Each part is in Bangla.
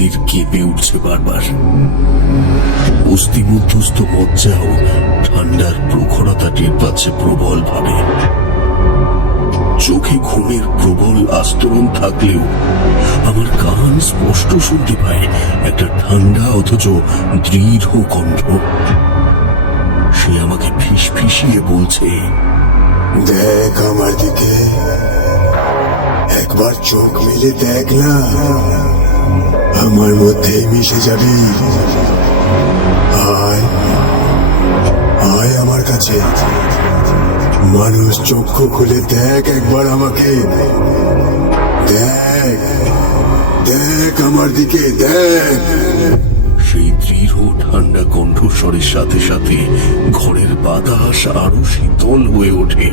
শরীর কেঁপে উঠছে বারবার। অস্থি মধ্যস্থ মজ্জাও ঠান্ডার প্রখরতা টের পাচ্ছে প্রবল ভাবে। চোখে ঘুমের প্রবল আস্তরণ থাকলেও আমার কান স্পষ্ট শুনতে পায় একটা ঠান্ডা অথচ দৃঢ় কণ্ঠ। সে আমাকে ফিসফিসিয়ে বলছে, দেখ আমার দিকে, একবার চোখ মেলে দেখ না, আমার মধ্যেই মিশে যাবি। আয় আয় আমার কাছে, মানুষ চক্ষু খুলে দেখ একবার আমাকে, দেখ দেখ আমার দিকে দেখ। সেই দৃঢ় ঠান্ডা কণ্ঠস্বরের সাথে সাথে ঘরের বাতাস আরো শীতল হয়ে ওঠে।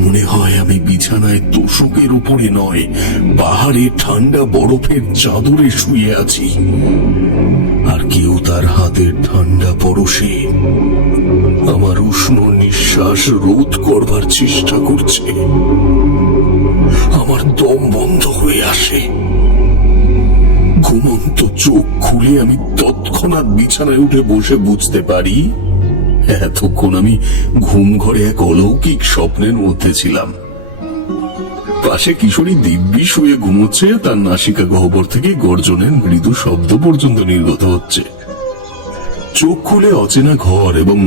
মনে হয় আমি বিছানায় তোষকের উপরে নয়, পাহাড়ে ঠান্ডা বরফের চাদরে শুয়ে আছি, আর কেউ তার হাতের ঠান্ডা পরশে আমার উষ্ণ নিঃশ্বাস রোধ করবার চেষ্টা করছে। আমার দম বন্ধ হয়ে আসে। ঘুমন্ত চোখ খুলে আমি তৎক্ষণাৎ বিছানায় উঠে বসে বুঝতে পারি এতক্ষণ আমি ঘুম ঘরে এক অলৌকিক স্বপ্নের মধ্যে ছিলাম। পাশে কিশোরী দিব্যি শুয়ে ঘুমোচ্ছে, তার নাসিকা গহ্বর থেকে গর্জনের মৃদু শব্দ পর্যন্ত নির্গত হচ্ছে। চোখ খুলে অচেনা ঘর এবং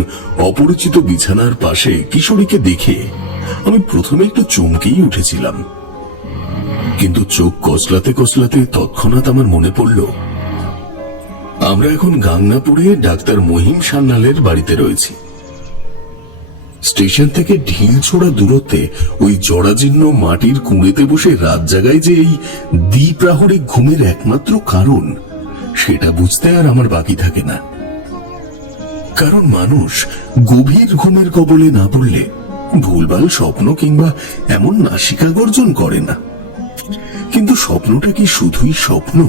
অপরিচিত বিছানার পাশে কিশোরীকে দেখে আমি প্রথমে একটু চমকেই উঠেছিলাম, কিন্তু চোখ কসলাতে কসলাতে তৎক্ষণাৎ আমার মনে পড়ল আমরা এখন গাংনাপুরে ডাক্তার মহিম সান্যালের বাড়িতে রয়েছি। স্টেশন থেকে ঢিল ছোড়া দূরত্বে ওই জরাজীর্ণ মাটির কুঁড়েতে বসে রাত জাগায় যে এই দ্বিপ্রাহরিক ঘুমের একমাত্র কারণ, সেটা বুঝতে আর আমার বাকি থাকে না। কারণ মানুষ গভীর ঘুমের কবলে না পড়লে ভুলভাল স্বপ্ন কিংবা এমন নাসিকা গর্জন করে না। কিন্তু স্বপ্নটা কি শুধুই স্বপ্ন,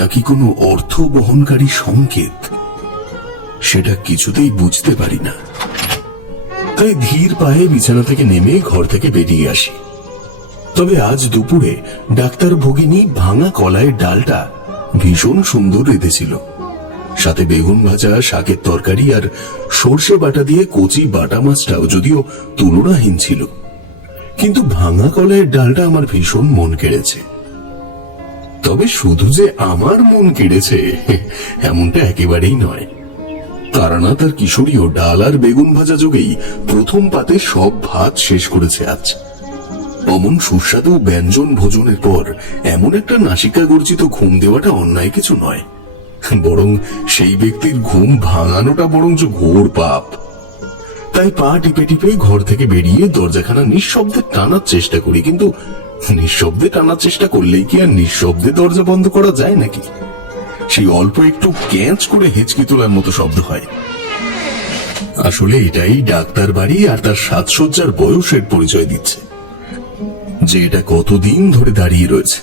নাকি কোনো অর্থ বহনকারী সংকেত, সেটা কিছুতেই বুঝতে পারি না। তাই ধীর পায়ে বিছানা থেকে নেমে ঘর থেকে বেরিয়ে আসি। তবে আজ দুপুরে ডাক্তার ভগিনী ভাঙা কলাইয়ের ডালটা ভীষণ সুন্দর রেঁধেছিল, সাথে বেগুন ভাজা, শাকের তরকারি আর সর্ষে বাটা দিয়ে কচি বাটা মাছটাও যদিও তুলনাহীন ছিল। কিন্তু ভাঙা কলাইয়ের ডালটা আমার ভীষণ মন কেড়েছে। তবে শুধু যে আমার মন কেড়েছে এমনটা একেবারেই নয়। তারানা তার কিশোরীও ডাল আর বেগুন ভাজা যোগেই প্রথম পাতে সব ভাত শেষ করেছে আজ। অমন সুস্বাদু ব্যঞ্জন ভোজনের পর এমন একটা নাসিকা গর্জিত ঘুম দেওয়াটা অন্যায় কিছু নয়, বরং সেই ব্যক্তির ঘুম ভাঙানোটা বরঞ্চ ঘোর পাপ। তাই পা টিপে টিপে ঘর থেকে বেরিয়ে দরজাখানা নিঃশব্দে টানার চেষ্টা করি, কিন্তু নিঃশব্দে টানার চেষ্টা করলেই কি আর নিঃশব্দে দরজা বন্ধ করা যায় নাকি? সেই অল্প একটু ক্যাঁচ করে হেঁচকি তোলার মতো শব্দ হয়। আসলে এটাই ডাক্তার বাড়ি আর তার সাজসজ্জার বয়সের পরিচয় দিচ্ছে, যে এটা কতদিন ধরে দাঁড়িয়ে রয়েছে।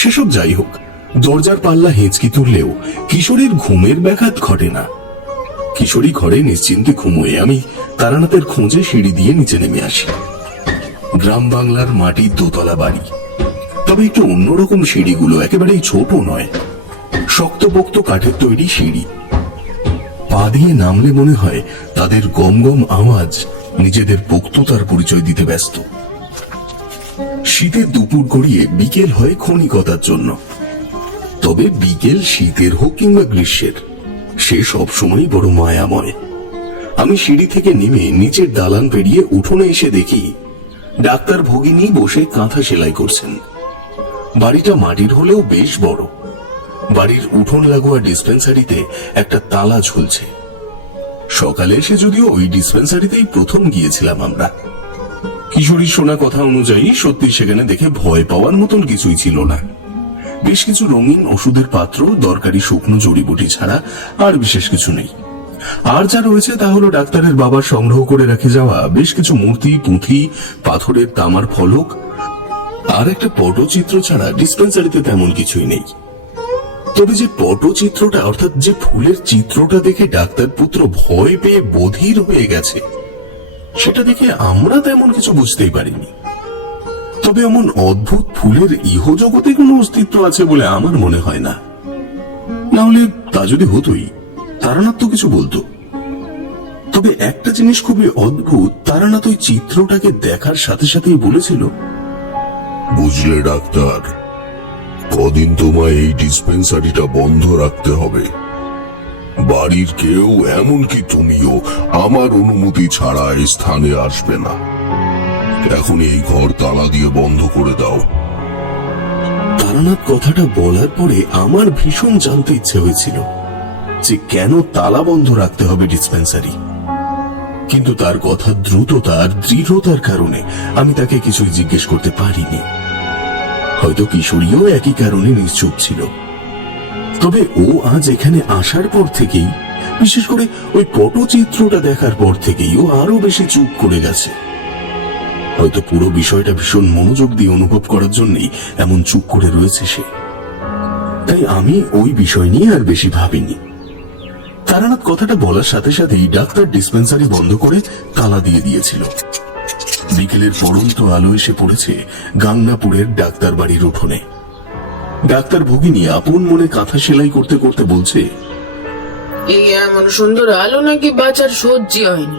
সেসব যাই হোক, দরজার পাল্লা হেঁচকি তুললেও কিশোরীর ঘুমের ব্যাঘাত ঘটে না। কিশোরী ঘরে নিশ্চিন্তে ঘুমোয়। আমি তারানাথের খোঁজে সিঁড়ি দিয়ে নিচে নেমে আসি। গ্রাম বাংলার মাটির দোতলা বাড়ি, তবে একটু অন্যরকম সিঁড়িগুলো একেবারেই ছোট নয়, শক্তপোক্ত কাঠের তৈরি সিঁড়ি। পা দিয়ে নামলে মনে হয় তাদের গম গম আওয়াজ নিজেদের পোক্ততার পরিচয় দিতে ব্যস্ত। শীতের দুপুর গড়িয়ে বিকেল হয় ক্ষণিকতার জন্য, তবে বিকেল শীতের হোক কিংবা গ্রীষ্মের, সে সবসময় বড় মায়াময়। আমি সিঁড়ি থেকে নেমে নিচের দালান পেরিয়ে উঠোনে এসে দেখি ডাক্তার ভগিনী বসে কাঁথা সেলাই করছেন। বাড়িটা মাটির হলেও বেশ বড়। বাড়ির উঠোন লাগোয়া ডিসপেন্সারিতে একটা তালা ঝুলছে। সকালে এসে যদিও ওই ডিসপেন্সারিতেই প্রথম গিয়েছিলাম আমরা। কিশোরীর শোনা কথা অনুযায়ী সত্যি সেখানে দেখে ভয় পাওয়ার মতন কিছুই ছিল না। বেশ কিছু রঙিন ওষুধের পাত্র, দরকারি শুকনো জড়িবুটি ছাড়া আর বিশেষ কিছু নেই। আর যা রয়েছে তা হলো ডাক্তারের বাবার সংগ্রহ করে রেখে যাওয়া বেশ কিছু মূর্তি, পুঁথি, পাথরের তামার ফলক আর একটা পটচিত্র ছাড়া ডিসপেন্সারিতে তেমন কিছুই নেই। তবে যে পটচিত্রটা, অর্থাৎ যে ফুলের চিত্রটা দেখে ডাক্তার পুত্র ভয় পেয়ে বধির হয়ে গেছে, সেটা দেখে আমরা তেমন কিছু বুঝতেই পারিনি। তো তবে এমন অদ্ভুত ফুলের ইহজগতে কোনো অস্তিত্ব আছে বলে আমার মনে হয় না। না হলে তা যদি হতোই তারানাথ তো কিছু বলতো। তবে একটা জিনিস খুবই অদ্ভুত, তারানাথ ওই চিত্রটাকে দেখার সাথে সাথেই বলেছিল, বুঝলে ডাক্তার, কদিন তোমায় এই ডিসপেন্সারিটা বন্ধ রাখতে হবে। বাড়ির কেউ, এমনকি তুমিও, আমার অনুমতি ছাড়া এই স্থানে আসবে না। এখন এই ঘর তালা দিয়ে বন্ধ করে দাও। তারানাথ কথাটা বলার পরে আমার ভীষণ জানতে ইচ্ছে হয়েছিল যে কেন তালা বন্ধ রাখতে হবে ডিসপেন্সারি। কিন্তু তার কথা দ্রুততা আর দৃঢ়তার কারণে আমি তাকে কিছুই জিজ্ঞেস করতে পারিনি। হয়তো কিশোরীও একই কারণে নিশ্চুপ ছিল। তবে ও আজ এখানে আসার পর থেকেই, বিশেষ করে ওই পটচিত্রটা দেখার পর থেকেই ও আরো বেশি চুপ করে গেছে। হয়তো পুরো বিষয়টা ভীষণ মনোযোগ দিয়ে অনুভব করার জন্যই এমন চুপ করে রয়েছে সে। তাই আমি ওই বিষয় নিয়ে আর বেশি ভাবিনি। তারানাথ কথাটা বলার সাথে সাথেই ডাক্তার ডিসপেন্সারি বন্ধ করে তালা দিয়ে দিয়েছিল। বিকেলের পড়ন্ত আলো এসে পড়েছে গাংনাপুরের ডাক্তার বাড়ির উঠোনে। ডাক্তার ভগিনী আপন মনে কাঁথা সেলাই করতে করতে বলছে, এই এমন সুন্দর আলো নাকি বাচ্চার সহ্য হয়নি।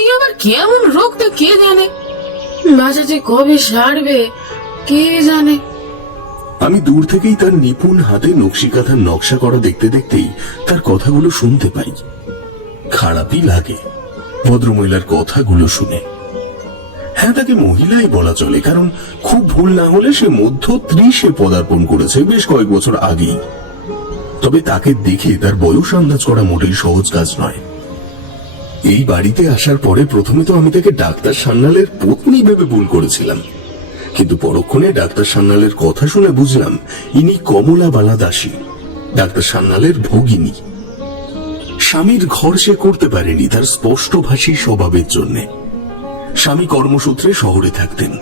এই আবার কেমন রোগ তা কে জানে, বাচ্চা যে কবে সারবে কে জানে। আমি দূর থেকেই তার নিপুণ হাতে নকশি কাঁথার নকশা করা দেখতে দেখতেই তার কথাগুলো শুনতে পাই। খারাপই লাগে ভদ্রমহিলার কথাগুলো শুনে। হ্যাঁ, তাকে মহিলাই বলা চলে, কারণ খুব ভুল না হলে সে মধ্য 30-এ পদার্পণ করেছে বেশ কয়েক বছর আগেই। তবে তাকে দেখে তার বয়স আন্দাজ করা মোটেই সহজ কাজ নয়। এই বাড়িতে আসার পরে প্রথমে তো আমি তাকে ডাক্তার সান্যালের পত্নী ভেবে ভুল করেছিলাম, কিন্তু পরক্ষণে ডাক্তার সান্যালের কথা শুনে বুঝলাম ইনি কমলাবালা দাসী, ডাক্তার সান্যালের ভগিনী। স্বামীর ঘর সে করতে পারেনি তার স্পষ্টভাষী স্বভাবের জন্য। স্বামী কর্মসূত্রে শহরে থাকতেন,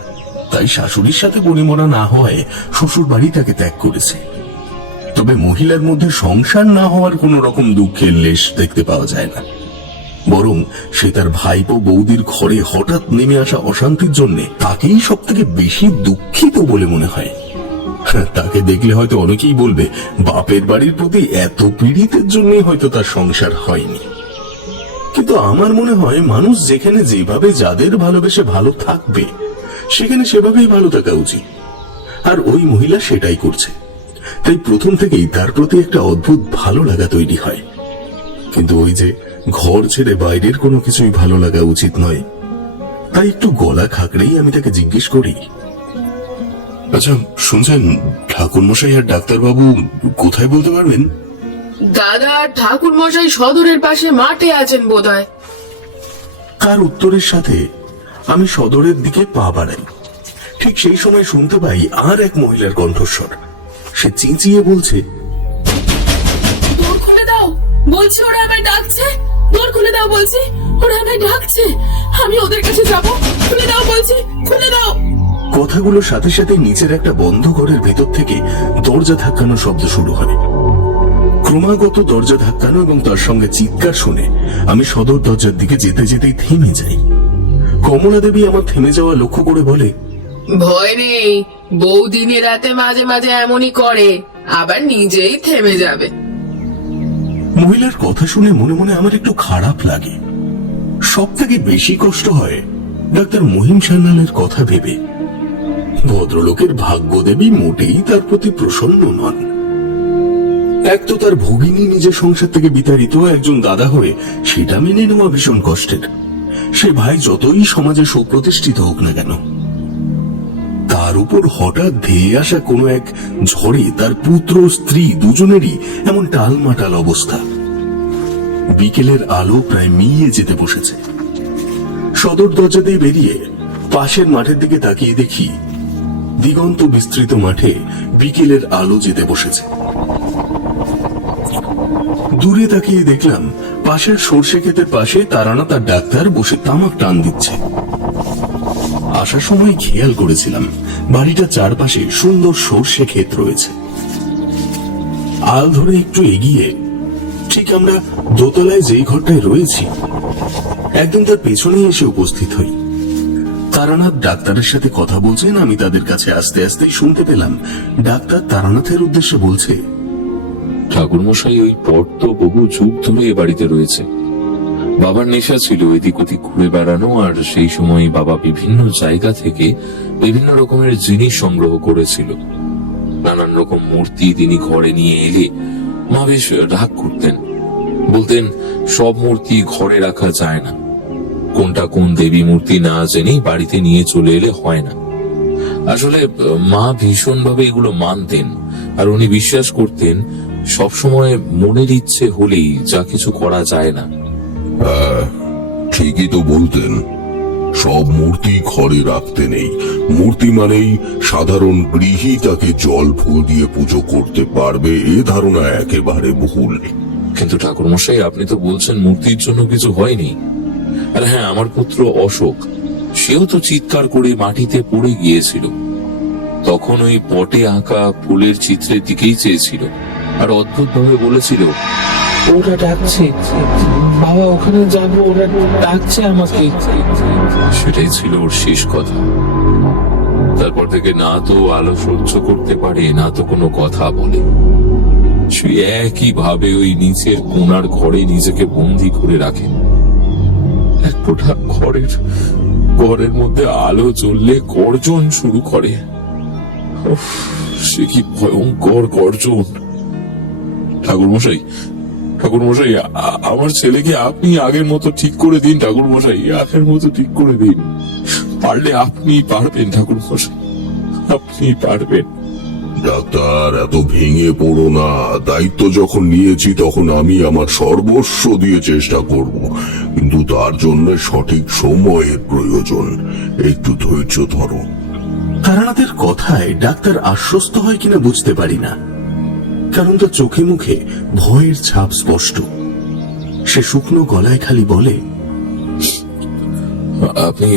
তাই শাশুড়ির সাথে পরিমরা না হওয়ায় শ্বশুর বাড়ি তাকে ত্যাগ করেছে। তবে মহিলার মধ্যে সংসার না হওয়ার কোন রকম দুঃখের লেশ দেখতে পাওয়া যায় না, বরং সে তার ভাইপো বৌদির ঘরে হঠাৎ নেমে আসা অশান্তির জন্য তাকেই সব থেকে বেশি দুঃখিত বলে মনে হয়। তাকে দেখলে হয়তো অনেকেই বলবে বাপের বাড়ির প্রতি এত পীড়িতের জন্যই হয়তো তার সংসার হয়নি। কিন্তু আমার মনে হয় মানুষ যেখানে যেভাবে যাদের ভালোবেসে ভালো থাকবে সেখানে সেভাবেই ভালো থাকা উচিত, আর ওই মহিলা সেটাই করছে। তাই প্রথম থেকেই তার প্রতি একটা অদ্ভুত ভালো লাগা তৈরি হয়। কিন্তু ওই যে ঘর ছেড়ে বাইরের কোনো কিছুই ভালো লাগা উচিত নয়, তাই একটু গলা খাকড়েই আমি তাকে জিজ্ঞেস করি, আচ্ছা শুনছেন, ঠাকুর মশাই আর ডাক্তারবাবু কোথায় বলতে পারবেন? দাদা ঠাকুর মশাই সদরের পাশে মাঠে আছেন বোধহয়। তার উত্তরের সাথে আমি সদরের দিকে পা বাড়াই। ঠিক সেই সময় শুনতে পাই আর এক মহিলার কণ্ঠস্বর। সে চেঁচিয়ে বলছে, দোর খুলে দাও বলছি, ওরা আমায় ডাকছে। দোর খুলে দাও বলছি, ওরা আমায় ডাকছে। আমি ওদের কাছে যাব, খুলে দাও বলছি, খুলে দাও। কথাগুলোর সাথে সাথে নিচের একটা বন্ধ ঘরের ভেতর থেকে দরজা ধাক্কানোর শব্দ শুরু হয়। ক্রমাগত দরজা ধাক্কানো এবং তার সঙ্গে চিৎকার শুনে আমি সদর দরজার দিকে যেতে যেতেই থেমে যাই। কমলা দেবী আমার থেমে যাওয়া লক্ষ্য করে বলে, ভয় নেই, বউ দিনে রাতে মাঝে মাঝে এমনই করে, আবার নিজেই থেমে যাবে। মহিলার কথা শুনে মনে মনে আমার একটু খারাপ লাগে। সব থেকে বেশি কষ্ট হয় ডাক্তার মহিম সান্যালের কথা ভেবে। ভদ্রলোকের ভাগ্য দেবী মোটেই তার প্রতি প্রসন্ন নন। এক তো তার ভগিনী নিজের সংসার থেকে বিতাড়িত একজন দাদা হয়ে সেটা মেনে নেওয়া ভীষণ কষ্টের, সে ভাই যতই সমাজে সুপ্রতিষ্ঠিত হোক না কেন। তার উপর হঠাৎ ধেয়ে আসা কোনো এক ঝড়ে তার পুত্র স্ত্রী দুজনেরই এমন টালমাটাল অবস্থা। বিকেলের আলো প্রায় মিলিয়ে যেতে বসেছে। সদর দরজা দিয়ে বেরিয়ে পাশের মাঠের দিকে তাকিয়ে দেখি দিগন্ত বিস্তৃত মাঠে বিকেলের আলো যেতে বসেছে। দূরে তাকিয়ে দেখলাম পাশের সর্ষে ক্ষেতের পাশে তারানাথ তার ডাক্তার বসে তামাক টান দিচ্ছে। আসার সময় খেয়াল করেছিলাম বাড়িটার চারপাশে সুন্দর সর্ষে ক্ষেত রয়েছে। আল ধরে একটু এগিয়ে ঠিক আমরা দোতলায় যেই ঘরটায় রয়েছি একদিন তার পেছনে এসে উপস্থিত হই। তারানাথ ডাক্তারের সাথে কথা বলছেন। আমি তাদের কাছে আস্তে আস্তে শুনতে পেলাম ডাক্তার তারানাথের উদ্দেশ্যে বলছে, ঠাকুরমশাই, ওই পট তো বহু যুগ ধরে এ বাড়িতে রয়েছে। বাবার নেশা ছিল এদিক ওদিক ঘুরে বেড়ানো, আর সেই সময় বাবা বিভিন্ন জায়গা থেকে বিভিন্ন রকমের জিনিস সংগ্রহ করেছিল। নানান রকম মূর্তি তিনি ঘরে নিয়ে এলে মা বেশ রাগ করতেন, বলতেন সব মূর্তি ঘরে রাখা যায় না, কোনটা কোন দেবী মূর্তি না জেনেই বাড়িতে নিয়ে চলে এলে হয় না। আসলে মা ভীষণভাবে এগুলো মানতেন, আর উনি বিশ্বাস করতেন সবসময় মনের ইচ্ছে হলেই যা কিছু করা যায় না। ঠিকই তো বলতেন, সব মূর্তি ঘরে রাখতে নেই। মূর্তি মানেই সাধারণ গৃহী তাকে জল ফুল দিয়ে পুজো করতে পারবে, এ ধারণা একেবারে ভুল। কিন্তু ঠাকুরমশাই, আপনি তো বলছেন মূর্তির জন্য কিছু হয়নি। আর হ্যাঁ, আমার পুত্র অশোক, সেও তো চিৎকার করে মাটিতে পড়ে গিয়েছিল। তখন ওই পটে আঁকা ফুলের চিত্রের দিকেই চেয়েছিল, আর অদ্ভুত ভাবে বলেছিল, ওরা ডাকছে বাবা, ওখানে যাবো, ওরা ডাকছে আমাকে। সেটাই ছিল ওর শেষ কথা। তারপর থেকে না তো আলো সহ্য করতে পারে, না তো কোনো কথা বলে। সে একই ভাবে ওই নিচের কোণার ঘরে নিজেকে বন্দি করে রাখে। এক ফোঁটা ঘরের মধ্যে আলো জ্বললে গর্জন শুরু করে। উফ, সে কি ভয়ঙ্কর গর্জন! ঠাকুরমশাই, আমার ছেলেকে আপনি আগের মতো ঠিক করে দিন। ঠাকুরমশাই, আগের মতো ঠিক করে দিন। পারলে আপনি পারবেন ঠাকুরমশাই, আপনি পারবেন। ডাক্তার, এত ভেঙে পড়ো না। দায়িত্ব যখন নিয়েছি তখন আমি আমার সর্বস্ব দিয়ে চেষ্টা করব, কিন্তু তার জন্য সঠিক সময়ের প্রয়োজন। একটু ধৈর্য ধরো। তারানাথের কথায় ডাক্তার আশ্বস্ত হয় কিনা বুঝতে পারি না, কারণ তার চোখে মুখে ভয়ের ছাপ স্পষ্ট। সে শুকনো গলায় খালি বলে, আপনি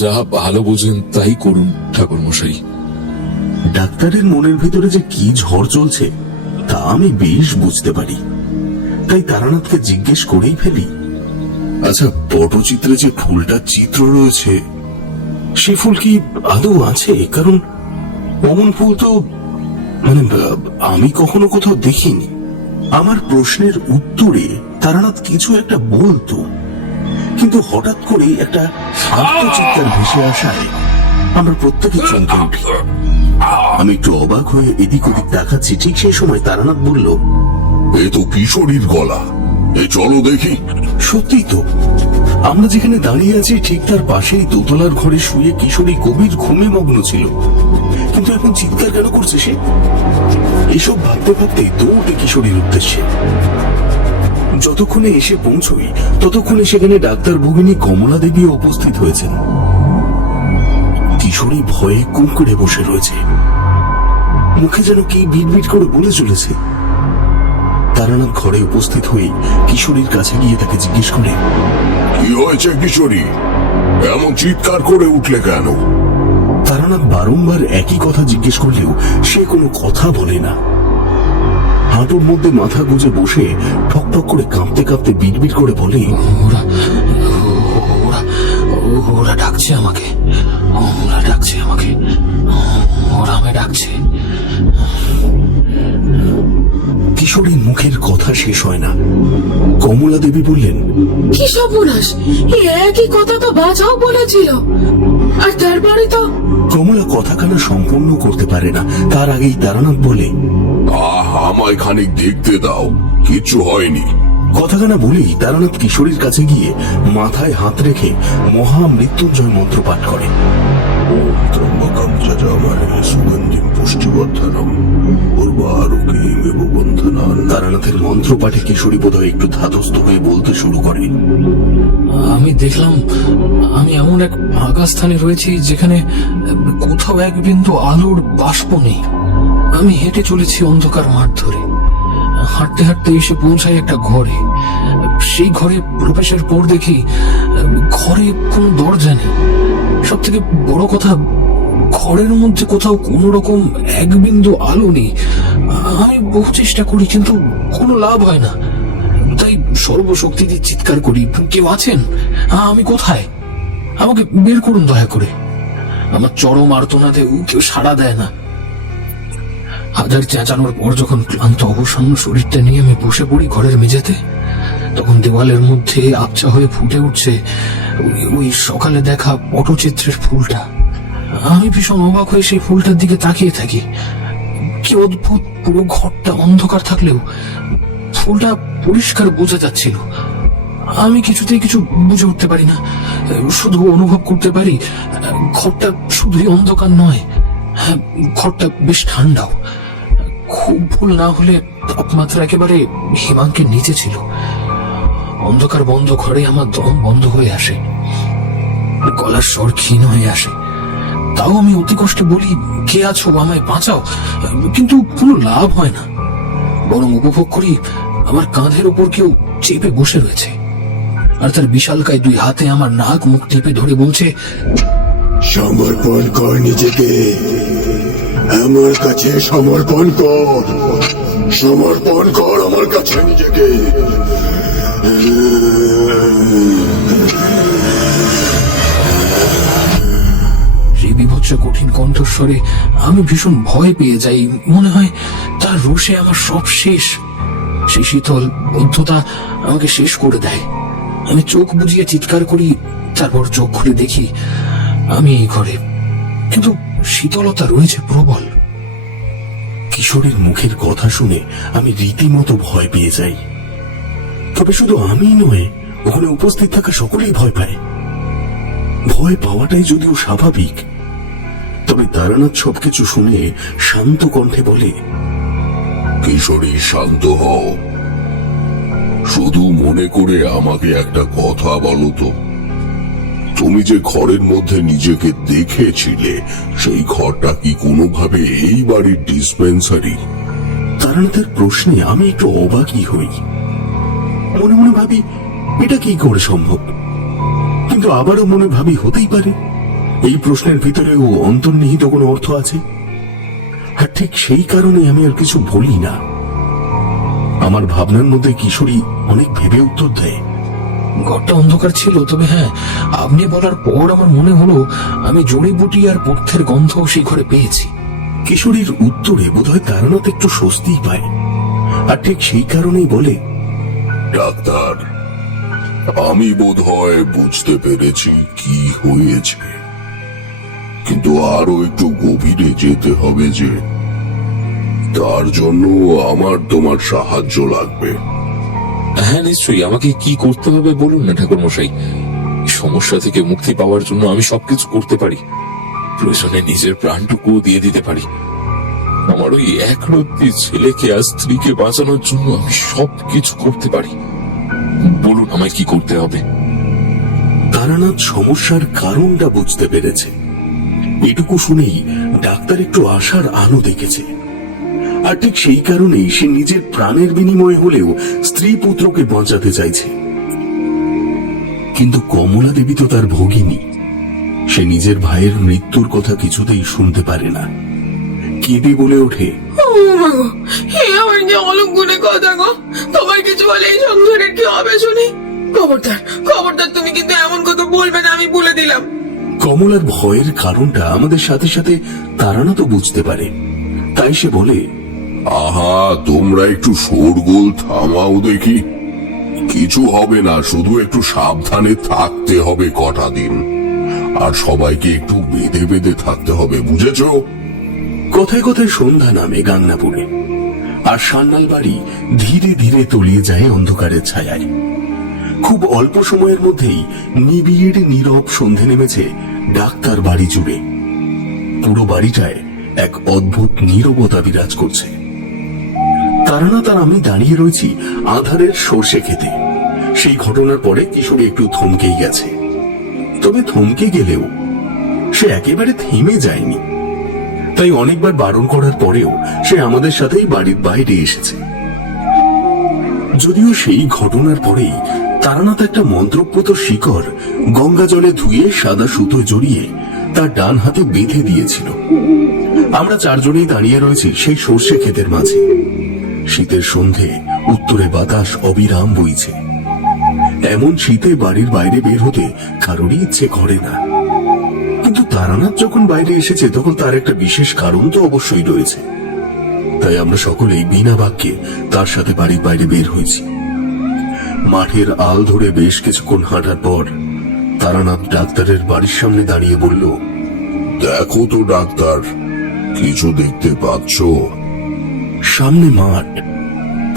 যা ভালো বোঝেন তাই করুন ঠাকুরমশাই। ডাক্তারের মনের ভিতরে যে কি ঝড় চলছে তা আমি বেশ বুঝতে পারি। তাই তারানাথকে জিজ্ঞেস করেই ফেলি, আচ্ছা, পটচিত্রে যে ফুলটা চিত্র রয়েছে সে ফুল কি আদৌ আছে? কারণ অমন ফুল তো আমি কখনো কোথাও দেখিনি। আমার প্রশ্নের উত্তরে তারানাথ কিছু একটা বলতো, কিন্তু হঠাৎ করে একটা আত্মচিৎকার ভেসে আসায় আমরা প্রত্যেকে চমকে উঠি। আমি একটু অবাক হয়ে এদিক ওদিক দেখাচ্ছি। ঠিক সেই সময় তারানাথ বলল, এ তো কিশোরীর গলা, এ চলো দেখি। সত্যি তো, আমরা যেখানে দাঁড়িয়ে আছি ঠিক তার পাশেই দোতলার ঘরে শুয়ে কিশোরী গভীর ঘুমে মগ্ন ছিল, কিন্তু এখন চিৎকার কেন করছে সে? এসব ভাবতে ভাবতে দৌড়ে কিশোরীর উদ্দেশ্যে। যতক্ষণে এসে পৌঁছই ততক্ষণে সেখানে ডাক্তার ভগিনী কমলা দেবী উপস্থিত হয়েছেন। কিশোরী ভয়ে কুঁকড়ে বসে রয়েছে, মুখে যেন কি বিড়বিড় করে বলে চলেছে। তারানাথ ঘরে উপস্থিত হয়ে কিশোরীর কাছে গিয়ে তাকে জিজ্ঞেস করে, কি হয়েছে কিশোরী? এমন চিৎকার করে উঠলে কেন? তারানাথ বারংবার একই কথা জিজ্ঞেস করলেও সে কোনো কথা বলে না। হাঁটুর মধ্যে মাথা গুজে বসে ঠকঠক করে কাঁপতে কাঁপতে বিড়বিড় করে বলে, ওরা ডাকছে আমাকে, ওরা ডাকছে আমাকে, ওরা আমায় ডাকছে। কিশোরীর মুখের কথা শেষ হয় না। কমলা দেবী বললেন, কি সর্বনাশ! এই একই কথা তো বাঁচাও বলেছিল, আর তারপরে তো। কমলা কথাখানা সম্পূর্ণ করতে পারে না, তার আগেই তারানাথ বলে, আমায় খানিক দেখতে দাও, কিচ্ছু হয়নি। কথাখানা বলেই তারানাথ কিশোরীর কাছে গিয়ে মাথায় হাত রেখে মহা মৃত্যুঞ্জয় মন্ত্র পাঠ করে। ওম ত্রম্বকম যজামহে সুগন্ধিম পুষ্টিবর্ধনম উর্বারুকীমিব বন্ধনান। তারানাথের মন্ত্র পাঠে কিশোরী বোধহয় একটু ধাতস্থ হয়ে বলতে শুরু করে, আমি দেখলাম আমি এমন এক ফাঁকা স্থানে রয়েছি যেখানে কোথাও এক বিন্দু আলোর বাষ্প নেই। আমি হেঁটে চলেছি অন্ধকার মাঠ ধরে। হাঁটতে হাঁটতে এসে পৌঁছাই একটা ঘরে। সেই ঘরে প্রবেশের পর দেখি ঘরে কোনো দরজা নেই। সব থেকে বড় কথা, ঘরের মধ্যে কোথাও কোন রকম এক বিন্দু আলো নেই। আমি বহু চেষ্টা করি কিন্তু কোনো লাভ হয় না। তাই সর্বশক্তি দিয়ে চিৎকার করি, কেউ আছেন? আমি কোথায়? আমাকে বের করুন দয়া করে। আমার চরম আর্তনাদেও কেউ সাড়া দেয় না। হাজার চেঁচানোর পর যখন ক্লান্ত অবসন্ন শরীরটা নিয়ে আমি বসে পড়ি ঘরের মেঝেতে, তখন দেওয়ালের মধ্যে আবছা হয়ে ফুটে উঠছে ওই সকালে দেখা পটচিত্রের ফুলটা। আমি ভীষণ অবাক হয়ে সেই ফুলটার দিকে তাকিয়ে থাকি। কি অদ্ভুত, পুরো ঘরটা অন্ধকার থাকলেও ফুলটা পরিষ্কার বোঝা যাচ্ছিল। আমি কিছুতেই কিছু বুঝে উঠতে পারি না, শুধু অনুভব করতে পারি ঘরটা শুধুই অন্ধকার নয়, ঘরটা বেশ ঠান্ডাও। খুব ভুল না হলে তাপমাত্রা একেবারে হিমাঙ্কের নিচে ছিল। অন্ধকার বন্ধ ঘরে আমার দম বন্ধ হয়ে আসে, গলার স্বর ক্ষীণ হয়ে আসে। তাও আমি অতি কষ্টে বলি, কে আছো, আমায় বাঁচাও। কিন্তু কোনো লাভ হয় না, বরং উপভোগ করি আমার কাঁধের উপর কেউ চেপে বসে রয়েছে, আর তার বিশালকায় দুই হাতে আমার নাক মুখ টিপে ধরে বলছে, সমর্পণ কর নিজেকে, আমার কাছে সমর্পণ কর, সমর্পণ কর আমার কাছে নিজেকে। সেই বিভৎস কঠিন কণ্ঠস্বরে আমি ভীষণ ভয় পেয়ে যাই। মনে হয় তার রোষে আমার সব শেষ। সেই শীতল বদ্ধতা আমাকে শেষ করে দেয়। আমি চোখ বুজিয়ে চিৎকার করি, তারপর চোখ খুলে দেখি আমি এই ঘরে, কিন্তু শীতলতা রয়েছে প্রবল। কিশোরের মুখের কথা শুনে আমি রীতিমতো ভয় পেয়ে যাই। তবে শুধু আমিই নয়, ওখানে উপস্থিত থাকা সকলেই ভয় পায়। ভয় পাওয়াটাই যদিও স্বাভাবিক, তবে তারানাথ সবকিছু শুনে শান্ত কণ্ঠে বলে, কিশোরী শান্ত হও, শুধু মনে করে আমাকে একটা কথা বলো তো, তুমি যে ঘরের মধ্যে নিজেকে দেখেছিলে সেই ঘরটা কি কোনোভাবে এই বাড়ির ডিসপেন্সারি? তারানাথের প্রশ্নে আমি একটু অবাকই হই। মনে মনে ভাবি এটা কি করে সম্ভব, কিন্তু আবারও মনে ভাবি হতেই পারে এই প্রশ্নের ভিতরেও অন্তর্নিহিত কোনো অর্থ আছে। আর ঠিক সেই কারণে আমি আর কিছু বলি না। আমার ভাবনার মধ্যে কিশোরী অনেক ভেবে উত্তর দেয়, ঘরটা অন্ধকার ছিল, তবে হ্যাঁ, আপনি বলার পর আমার মনে হলো আমি জড়িবুটি আর পথ্যের গন্ধ সেই ঘরে পেয়েছি। কিশোরীর উত্তরে বোধহয় তারানাথ একটু স্বস্তিই পায়, আর ঠিক সেই কারণেই বলে, ডাক্তার, আমি বোধহয় বুঝতে পেরেছি কি হয়েছে, কিন্তু আরো একটু গভীরে যেতে হবে যে, তার জন্য আমার তোমার সাহায্য লাগবে। হ্যাঁ নিশ্চয়ই, আমাকে কি করতে হবে বলুন না ঠাকুর মশাই। সমস্যা থেকে মুক্তি পাওয়ার জন্য আমি সবকিছু করতে পারি, প্রয়োজনে নিজের প্রাণটুকু দিয়ে দিতে পারি। আমার ওই একরত্তি ছেলেকে আর স্ত্রীকে বাঁচানোর জন্য আমি সবকিছু করতে পারি। বলুন আমায় কি করতে হবে। তারানাথ সমস্যার কারণটা বুঝতে পেরেছে। এটুকু শুনেই ডাক্তার একটু আশার আলো দেখেছে, আর ঠিক সেই কারণেই সে নিজের প্রাণের বিনিময়ে হলেও স্ত্রী পুত্রকে বাঁচাতে চাইছে। কিন্তু কমলা দেবী তো তার ভগিনী, সে নিজের ভাইয়ের মৃত্যুর কথা কিছুতেই শুনতে পারে না। কেঁদে বলে ওঠে, ও মা গো, হে আমার কি অলক্ষণে কথা গো, তোমার কিছু বলে এই সংসারের কি হবে শুনি। খবরদার খবরদার, তুমি কিন্তু এমন কথা বলবে না, আমি বলে দিলাম। কমলার ভয়ের কারণটা আমাদের সাথে সাথে তারানাথও বুঝতে পারে, তাই সে বলে, আহা, তোমরা একটু শোরগোল থামাও দেখি। কিছু হবে না, শুধু একটু সাবধানে থাকতে হবে কটা দিন, আর সবাইকে একটু বেঁধে বেঁধে থাকতে হবে, বুঝেছো? কথায় কথায় সন্ধ্যা নামে গাংনাপুরে, আর সান্নাল বাড়ি ধীরে ধীরে তলিয়ে যায় অন্ধকারের ছায়ায়। খুব অল্প সময়ের মধ্যেই নিবিড় নীরব সন্ধে নেমেছে ডাক্তার বাড়ি জুড়ে। পুরো বাড়িটায় এক অদ্ভুত নীরবতা বিরাজ করছে। তারানাথ আর আমি দাঁড়িয়ে রয়েছি আধারের সর্ষে খেতে। সেই ঘটনার পরে কিশোরী একটু থমকেই গেছে, তবে থমকে গেলেও সে একেবারে থেমে যায়নি। তাই অনেকবার বারণ করার পরেও সে আমাদের সাথেই বাড়ির বাইরে এসেছে। যদিও সেই ঘটনার পরেই তারানাথ একটা মন্ত্রপ্রত শিকড় গঙ্গা জলে ধুয়ে সাদা সুতো জড়িয়ে তার ডান হাতে বেঁধে দিয়েছিল। আমরা চারজনেই দাঁড়িয়ে রয়েছি সেই সর্ষে ক্ষেতের মাঝে। শীতের সন্ধে, উত্তরে বাতাস অবিরাম বইছে। এমন শীতে বাড়ির বাইরে বের হতে কারোরই ইচ্ছে করে না, কিন্তু তারানাথ যখন বাইরে এসেছে তখন তার একটা বিশেষ কারণ তো অবশ্যই রয়েছে। তাই আমরা সকলেই বিনা বাক্যে তার সাথে বাড়ির বাইরে বের হয়েছি। মাঠের আল ধরে বেশ কিছুক্ষণ হাঁটার পর তারানাথ ডাক্তারের বাড়ির সামনে দাঁড়িয়ে বলল, দেখো তো ডাক্তার, কিছু দেখতে পাচ্ছ? সামনে মাঠ,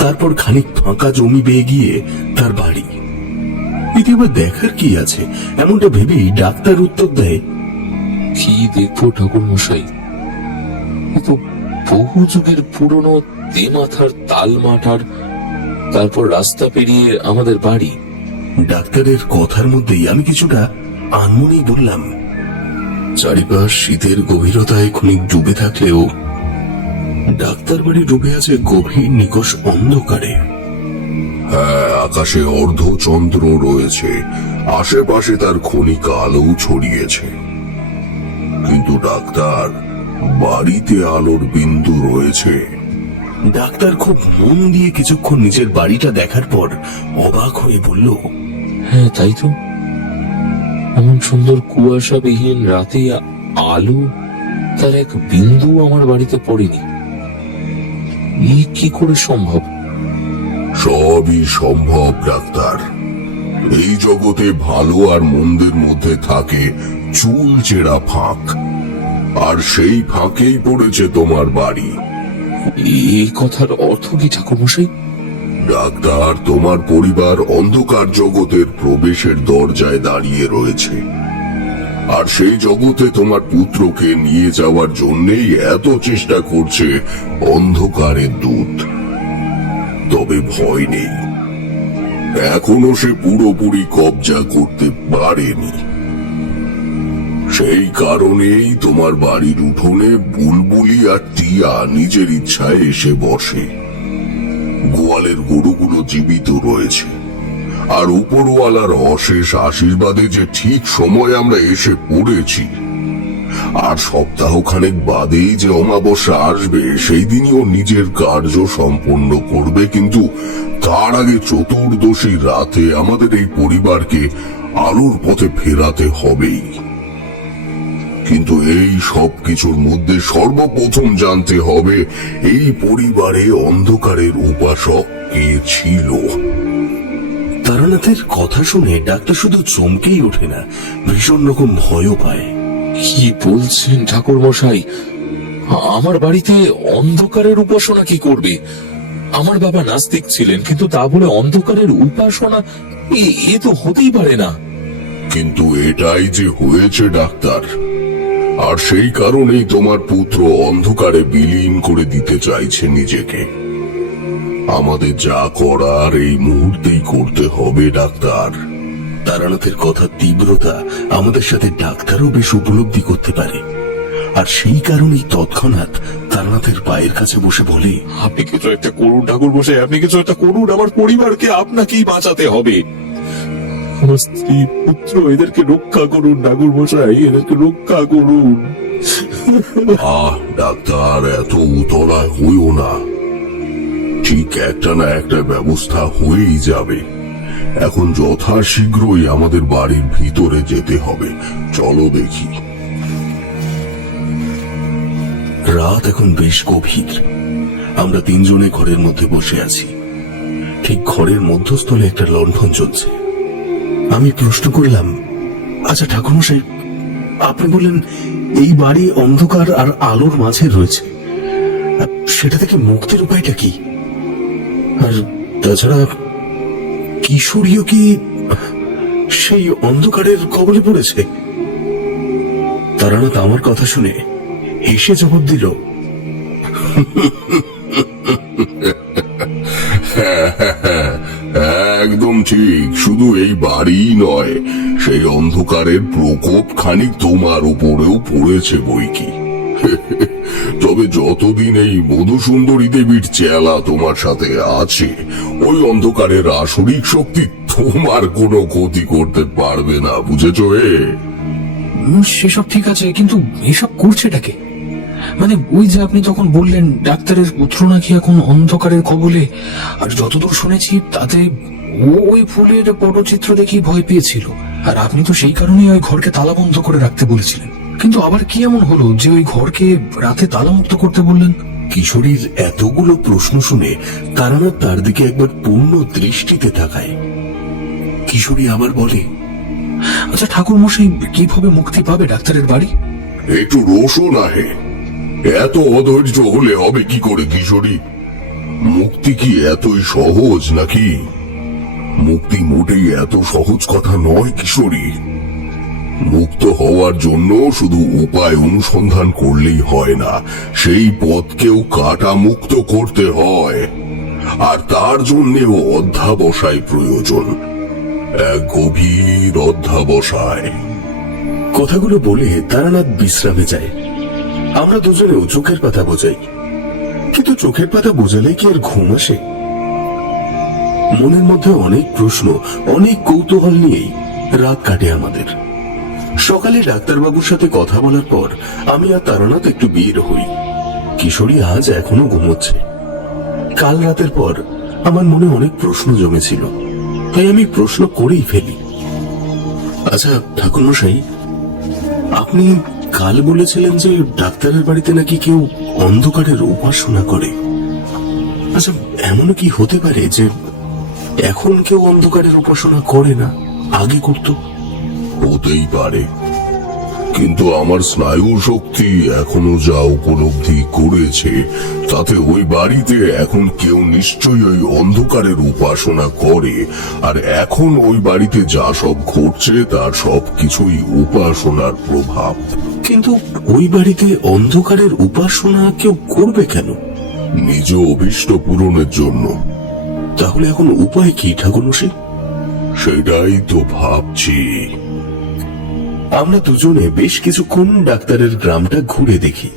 তারপর খানিক ফাঁকা জমি বেয়ে গিয়ে তার বাড়ি। এতে আবার দেখার কি আছে, এমনটা ভেবেই ডাক্তার উত্তর দেয়, কি দেখবো ঠাকুর মশাই, তো বহু যুগের পুরনো তেমাথার তাল মাঠার, তারপর রাস্তা পেরিয়ে আমাদের বাড়ি। ডাক্তারের কথার মধ্যেই আমি কিছুটা আনমনেই বললাম, চারিপাশ শীতের গভীরতায় ক্ষণিক ডুবে থাকলেও ডাক্তার বাড়ি ডুবে আছে গভীর নিকষ অন্ধকারে। হ্যাঁ, আকাশে অর্ধচন্দ্র রয়েছে, আশেপাশে তার ক্ষণিক আলো ছড়িয়েছে। কিন্তু ডাক্তার, বাড়িতে আলোর বিন্দু রয়েছে। ডাক্তার খুব মন দিয়ে কিছুক্ষণ নিজের বাড়িটা দেখার পর অবাক হয়ে বলল, হ্যাঁ তাই তো, এমন সুন্দর কুয়াশাবিহীন রাতে আলো তার এক বিন্দু আমার বাড়িতে পড়েনি। কি করে সম্ভব? সবই সম্ভব ডাক্তার। এই জগতে ভালো আর মন্দের মধ্যে থাকে চুল চেরা ফাঁক, আর সেই ফাঁকেই পড়েছে তোমার বাড়ি। এই কথার অর্থ কি ঠাকুর মশাই? ডাক্তার, তোমার পরিবার অন্ধকার জগতের প্রবেশের দরজায় দাঁড়িয়ে রয়েছে, আর সেই জগতে তোমার পুত্রকে নিয়ে যাওয়ার জন্যই এত চেষ্টা করছে অন্ধকারের দূত। তবে ভয় নেই, এখনো সে পুরোপুরি কবজা করতে পারেনি। সেই কারণেই তোমার বাড়ির উঠোনে বুলবুলি আর টিয়া নিজের ইচ্ছায় এসে বসে। গোয়ালের গরুগুলো জীবিত রয়েছে, আর উপরওয়ালার অশেষ আশীর্বাদে যে ঠিক সময় আমরা এসে পড়েছি। আর সপ্তাহখানেক বাদেই যে অমাবস্যা আসবে, সেই দিনই ও নিজের কার্য সম্পন্ন করবে। কিন্তু তার আগে চতুর্দশী রাতে আমাদের এই পরিবারকে আলোর পথে ফেরাতে হবেই। কিন্তু এই সব কিছুর মধ্যে সর্বপ্রথম জানতে হবে এই পরিবারে অন্ধকারের উপাসক কে ছিল। তারানাথের কথা শুনে ডাক্তার শুধু চমকেই ওঠে না, ভীষণ রকম ভয়ও পায়। কি বলছেন ঠাকুর মশাই? আমার বাড়িতে অন্ধকারের উপাসনা কি করবে? আমার বাবা নাস্তিক ছিলেন, কিন্তু তা বলে অন্ধকারের উপাসনা এ তো হতেই পারে না। কিন্তু এটাই যে হয়েছে ডাক্তার, আর সেই কারণেই তোমার পুত্র অন্ধকারে বিলীন করে দিতে চাইছে নিজেকে। আমাদের যা করার এই মুহূর্তেই করতে হবে ডাক্তার। তারানাথের কথার তীব্রতা আমাদের সাথে ডাক্তারও বেশ উপলব্ধি করতে পারে, আর সেই কারণেই তৎক্ষণাৎ তারানাথের পায়ের কাছে বসে বলে, আপনি কিছু একটা করুন ঠাকুর মশাই, আপনি কিছু একটা করুন। আমার পরিবারকে আপনাকেই বাঁচাতে হবে। আমার স্ত্রী পুত্র, এদেরকে রক্ষা করুন ঠাকুর মশাই, এদেরকে রক্ষা করুন। ডাক্তার, এত উতলা হইও না, ঠিক একটা না একটা ব্যবস্থা হয়েই যাবে। এখন যথাশীঘ্রই আমাদের বাড়ির ভিতরে যেতে হবে, চলো দেখি। রাত এখন বেশ গভীর। আমরা তিনজনে ঘরের মধ্যে বসে আছি। ঠিক ঘরের মধ্যস্থলে একটা লণ্ঠন জ্বলছে। আমি প্রশ্ন করলাম, আচ্ছা ঠাকুরমশাই, আপনি বললেন এই বাড়ি অন্ধকার আর আলোর মাঝে রয়েছে, সেটা থেকে মুক্তির উপায়টা কি? আর তাছাড়া কিশোরীও কি সেই অন্ধকারের কবলে পড়েছে? তারানাথ আমার কথা শুনে হেসে জবাব দিল, একদম ঠিক। শুধু এই বাড়ি নয়, সেই অন্ধকারের প্রকোপ খানিক তোমার উপরেও পড়েছে বইকি। তবে যতদিন এই মধুসুন্দরী দেবীর চেলা তোমার সাথে আছে, ওই অন্ধকারের আসরিক শক্তি তোমার কোনো ক্ষতি করতে পারবে না, বুঝেছো? সেসব ঠিক আছে, কিন্তু এসব করছেটাকে? মানে ওই যে আপনি তখন বললেন ডাক্তারের পুত্র নাকি এখন অন্ধকারের কবলে, আর যতদূর শুনেছি তাতে ওই ফুলের পটচিত্র দেখি ভয় পেয়েছিল, আর আপনি তো সেই কারণেই ওই ঘরকে তালাবন্ধ করে রাখতে বলেছিলেন। কিন্তু আবার কি এমন হলো যে ওই ঘরকে রাতে তালামুক্ত করতে বললেন? কিশোরীর এতগুলো প্রশ্ন শুনে তারানাথ তার দিকে একবার পূর্ণ দৃষ্টিতে তাকায়। কিশোরী আবার বলে, আচ্ছা ঠাকুর মশাই, কিভাবে মুক্তি পাবে ডাক্তারের বাড়ি? একটু রোষও না হে, এত অধৈর্য হলে হবে কি করে কিশোরী? মুক্তি কি এতই সহজ নাকি? মুক্তি মোটেই এত সহজ কথা নয় কিশোরী। মুক্ত হওয়ার জন্য শুধু উপায় অনুসন্ধান করলেই হয় না, সেই পথকেও কাটা মুক্ত করতে হয়। আর তার জন্যেও অধ্যাবসায় প্রয়োজন, এক গভীর অধ্যাবসায়। কথাগুলো বলে তারানাথ বিশ্রামে যায়। আমরা দুজনেও চোখের পাতা বোঝাই, কিন্তু চোখের পাতা বোঝালে কি আর ঘুম আসে? মনের মধ্যে অনেক প্রশ্ন, অনেক কৌতূহল নিয়েই রাত কাটে আমাদের। সকালে ডাক্তারবাবুর সাথে কথা বলার পর আমি আর তারানাথ একটু বের হই। কিশোরী আজ এখনো ঘুমোচ্ছে। কাল রাতের পর আমার মনে অনেক প্রশ্ন জমেছিল, তাই আমি প্রশ্ন করেই ফেলি। আচ্ছা ঠাকুরমশাই, আপনি কাল বলেছিলেন যে ডাক্তারের বাড়িতে নাকি কেউ অন্ধকারের উপাসনা করে। আচ্ছা এমনও কি হতে পারে যে এখন কেউ অন্ধকারের উপাসনা করে না, আগে করত? হতেই পারে, কিন্তু আমার স্নায়ু শক্তি এখনো যা উপলব্ধি করেছে তাতে ওই বাড়িতে এখন কেউ নিশ্চয়ই ওই অন্ধকারের উপাসনা করে। আর এখন ওই বাড়িতে যা সব ঘটছে তার সব কিছুই উপাসনার প্রভাব। কিন্তু ওই বাড়িতে অন্ধকারের উপাসনা কেউ করবে কেন? নিজ অভীষ্ট পূরণের জন্য। তাহলে এখন উপায় কি ঠাকুরমশাই? সেটাই তো ভাবছি। আমরা দুজনে বেশ কিছুক্ষণ ডাক্তারের গ্রামটা ঘুরে দেখি।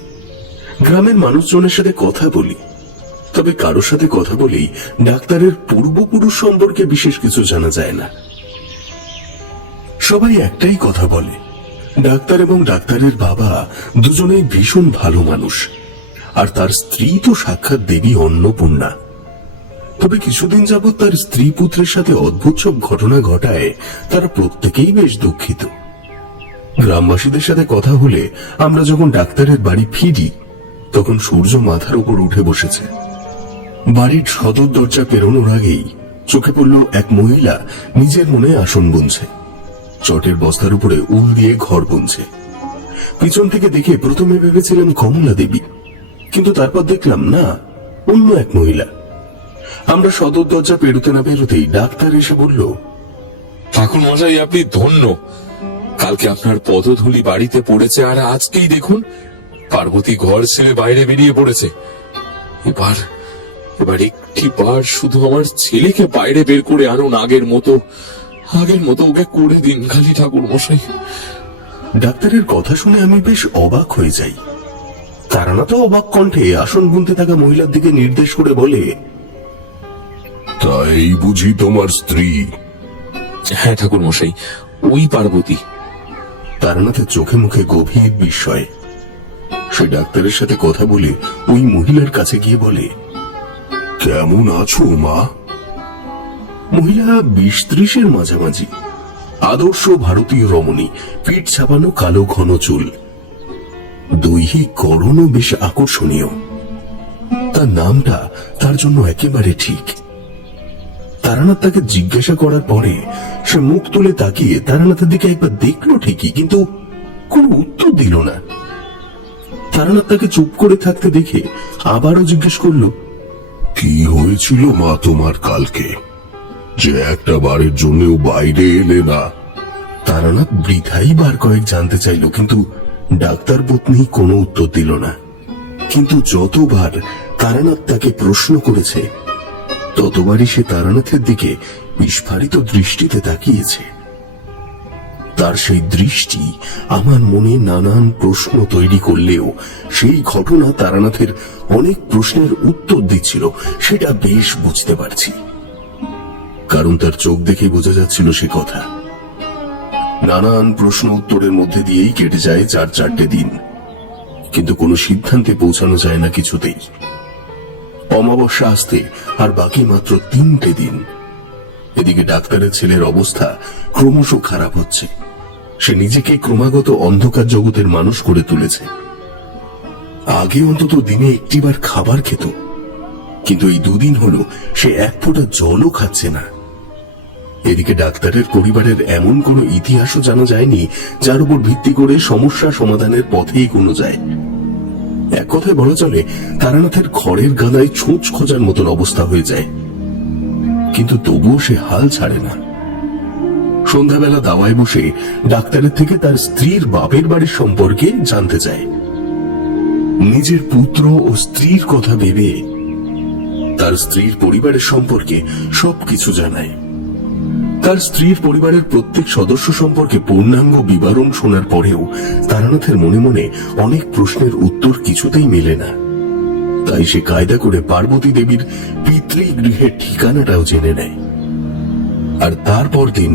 গ্রামের মানুষজনের সাথে কথা বলি, তবে কারোর সাথে কথা বলেই ডাক্তারের পূর্বপুরুষ সম্পর্কে বিশেষ কিছু জানা যায় না। সবাই একটাই কথা বলে, ডাক্তার এবং ডাক্তারের বাবা দুজনেই ভীষণ ভালো মানুষ, আর তার স্ত্রী তো সাক্ষাৎ দেবী অন্নপূর্ণা। তবে কিছুদিন যাবৎ তার স্ত্রী পুত্রের সাথে অদ্ভুত সব ঘটনা ঘটায় তারা প্রত্যেকেই বেশ দুঃখিত। গ্রামবাসীদের সাথে কথা হলে আমরা যখন ডাক্তারের বাড়ি ফিরি তখন সূর্য মাথার উপর উঠে বসেছে। বাড়ির সদর দরজা পেরোনোর আগেই চোখে পড়ল এক মহিলা নিজের মনে আসন বুনছে, চটের বস্তার উপরে উল দিয়ে ঘর বুনছে। পিছন থেকে দেখে প্রথমে ভেবেছিলাম কমলা দেবী, কিন্তু তারপর দেখলাম না, অন্য এক মহিলা। আমরা সদর দরজা পেরোতে না পেরোতেই ডাক্তার এসে বলল, ঠাকুর মশাই আপনি ধন্য। কালকে আপনার পদধূলি বাড়িতে পড়েছে, আর আজকেই দেখুন পার্বতী ঘর ছেড়ে বাইরে বেরিয়ে পড়েছে। এবার একটি বার শুধু আমার ছেলেকে বাইরে বের করে আনুন, আগের মতো ওকে করে দিন খালি ঠাকুর মশাই। ডাক্তারের কথা শুনে আমি বেশ অবাক হয়ে যাই। তারানাথ তো অবাক কণ্ঠে আসন বুনতে থাকা মহিলার দিকে নির্দেশ করে বলে, তাই বুঝি তোমার স্ত্রী? হ্যাঁ ঠাকুর মশাই, ওই পার্বতী। তারানাথের চোখে মুখে গভীর বিস্ময়। সে ডাক্তারের সাথে কথা বলে ওই মহিলার কাছে গিয়ে বলে, কেমন আছো মা? মহিলা 20-30-এর মাঝামাঝি, আদর্শ ভারতীয় রমণী, পিঠ ছাপানো কালো ঘন চুল, দৈহিক গড়নও বেশ আকর্ষণীয়। তার নামটা তার জন্য একেবারে ঠিক। তারানাথ তাকে জিজ্ঞাসা করার পরে সে মুখ তুলে তাকিয়ে তারানাথের দিকে একবার দেখলো ঠিকই, কিন্তু কোনো উত্তর দিল না। তারানাথ তাকে চুপ করে থাকতে দেখে আবারও জিজ্ঞেস করলো, কি হয়েছিল মা তোমার কালকে, যে একটা বারের জন্যও বাইরে এলে না? তারানাথ বৃথাই বার কয়েক জানতে চাইল, কিন্তু ডাক্তার পত্নী কোনো উত্তর দিল না। কিন্তু যতবার তারানাথ তাকে প্রশ্ন করেছে ততবারই সে তারানাথের দিকে বিস্ফারিত দৃষ্টিতে তাকিয়েছে। তার সেই দৃষ্টি আমার মনে নানান প্রশ্ন তৈরি করলেও সেই ঘটনা তারানাথের অনেক প্রশ্নের উত্তর দিচ্ছিল, সেটা বেশ বুঝতে পারছি। কারণ তার চোখ দেখে বোঝা যাচ্ছিল সে কথা। নানান প্রশ্ন উত্তরের মধ্যে দিয়েই কেটে যায় 4-4টে দিন, কিন্তু কোনো সিদ্ধান্তে পৌঁছানো যায় না কিছুতেই। অমাবস্যা আসতে আর বাকি মাত্র 3টে দিন। এদিকে ডাক্তারের ছেলের অবস্থা ক্রমশ খারাপ হচ্ছে। সে নিজেকে ক্রমাগত অন্ধকার জগতের মানুষ করে তুলেছে। আগে অন্তত দিনে একটিবার খাবার খেত, কিন্তু এই দুদিন হলো সে এক ফোঁটা জলও খাচ্ছে না। এদিকে ডাক্তারের পরিবারের এমন কোনো ইতিহাসও জানা যায়নি যার উপর ভিত্তি করে সমস্যা সমাধানের পথে এগোনো যায়। এক কথায় বলা চলে, তারানাথের খড়ের গাদায় ছুঁচ খোঁজার মতন অবস্থা হয়ে যায়। কিন্তু তবুও সে হাল ছাড়ে না। সন্ধ্যাবেলা দাওয়ায় বসে ডাক্তারের থেকে তার স্ত্রীর বাপের বাড়ির সম্পর্কে জানতে চায়। নিজের পুত্র ও স্ত্রীর কথা ভেবে তার স্ত্রীর পরিবারের সম্পর্কে সবকিছু জানায়। তার স্ত্রীর পরিবারের প্রত্যেক সদস্য সম্পর্কে পূর্ণাঙ্গ বিবরণ শোনার পরেও তারানাথের মনে মনে অনেক প্রশ্নের উত্তর কিছুতেই মেলে না। তাই সে কায়দা করে পার্বতী দেবীর পিতৃগৃহের ঠিকানাটাও জেনে নেয়। আর তারপর দিন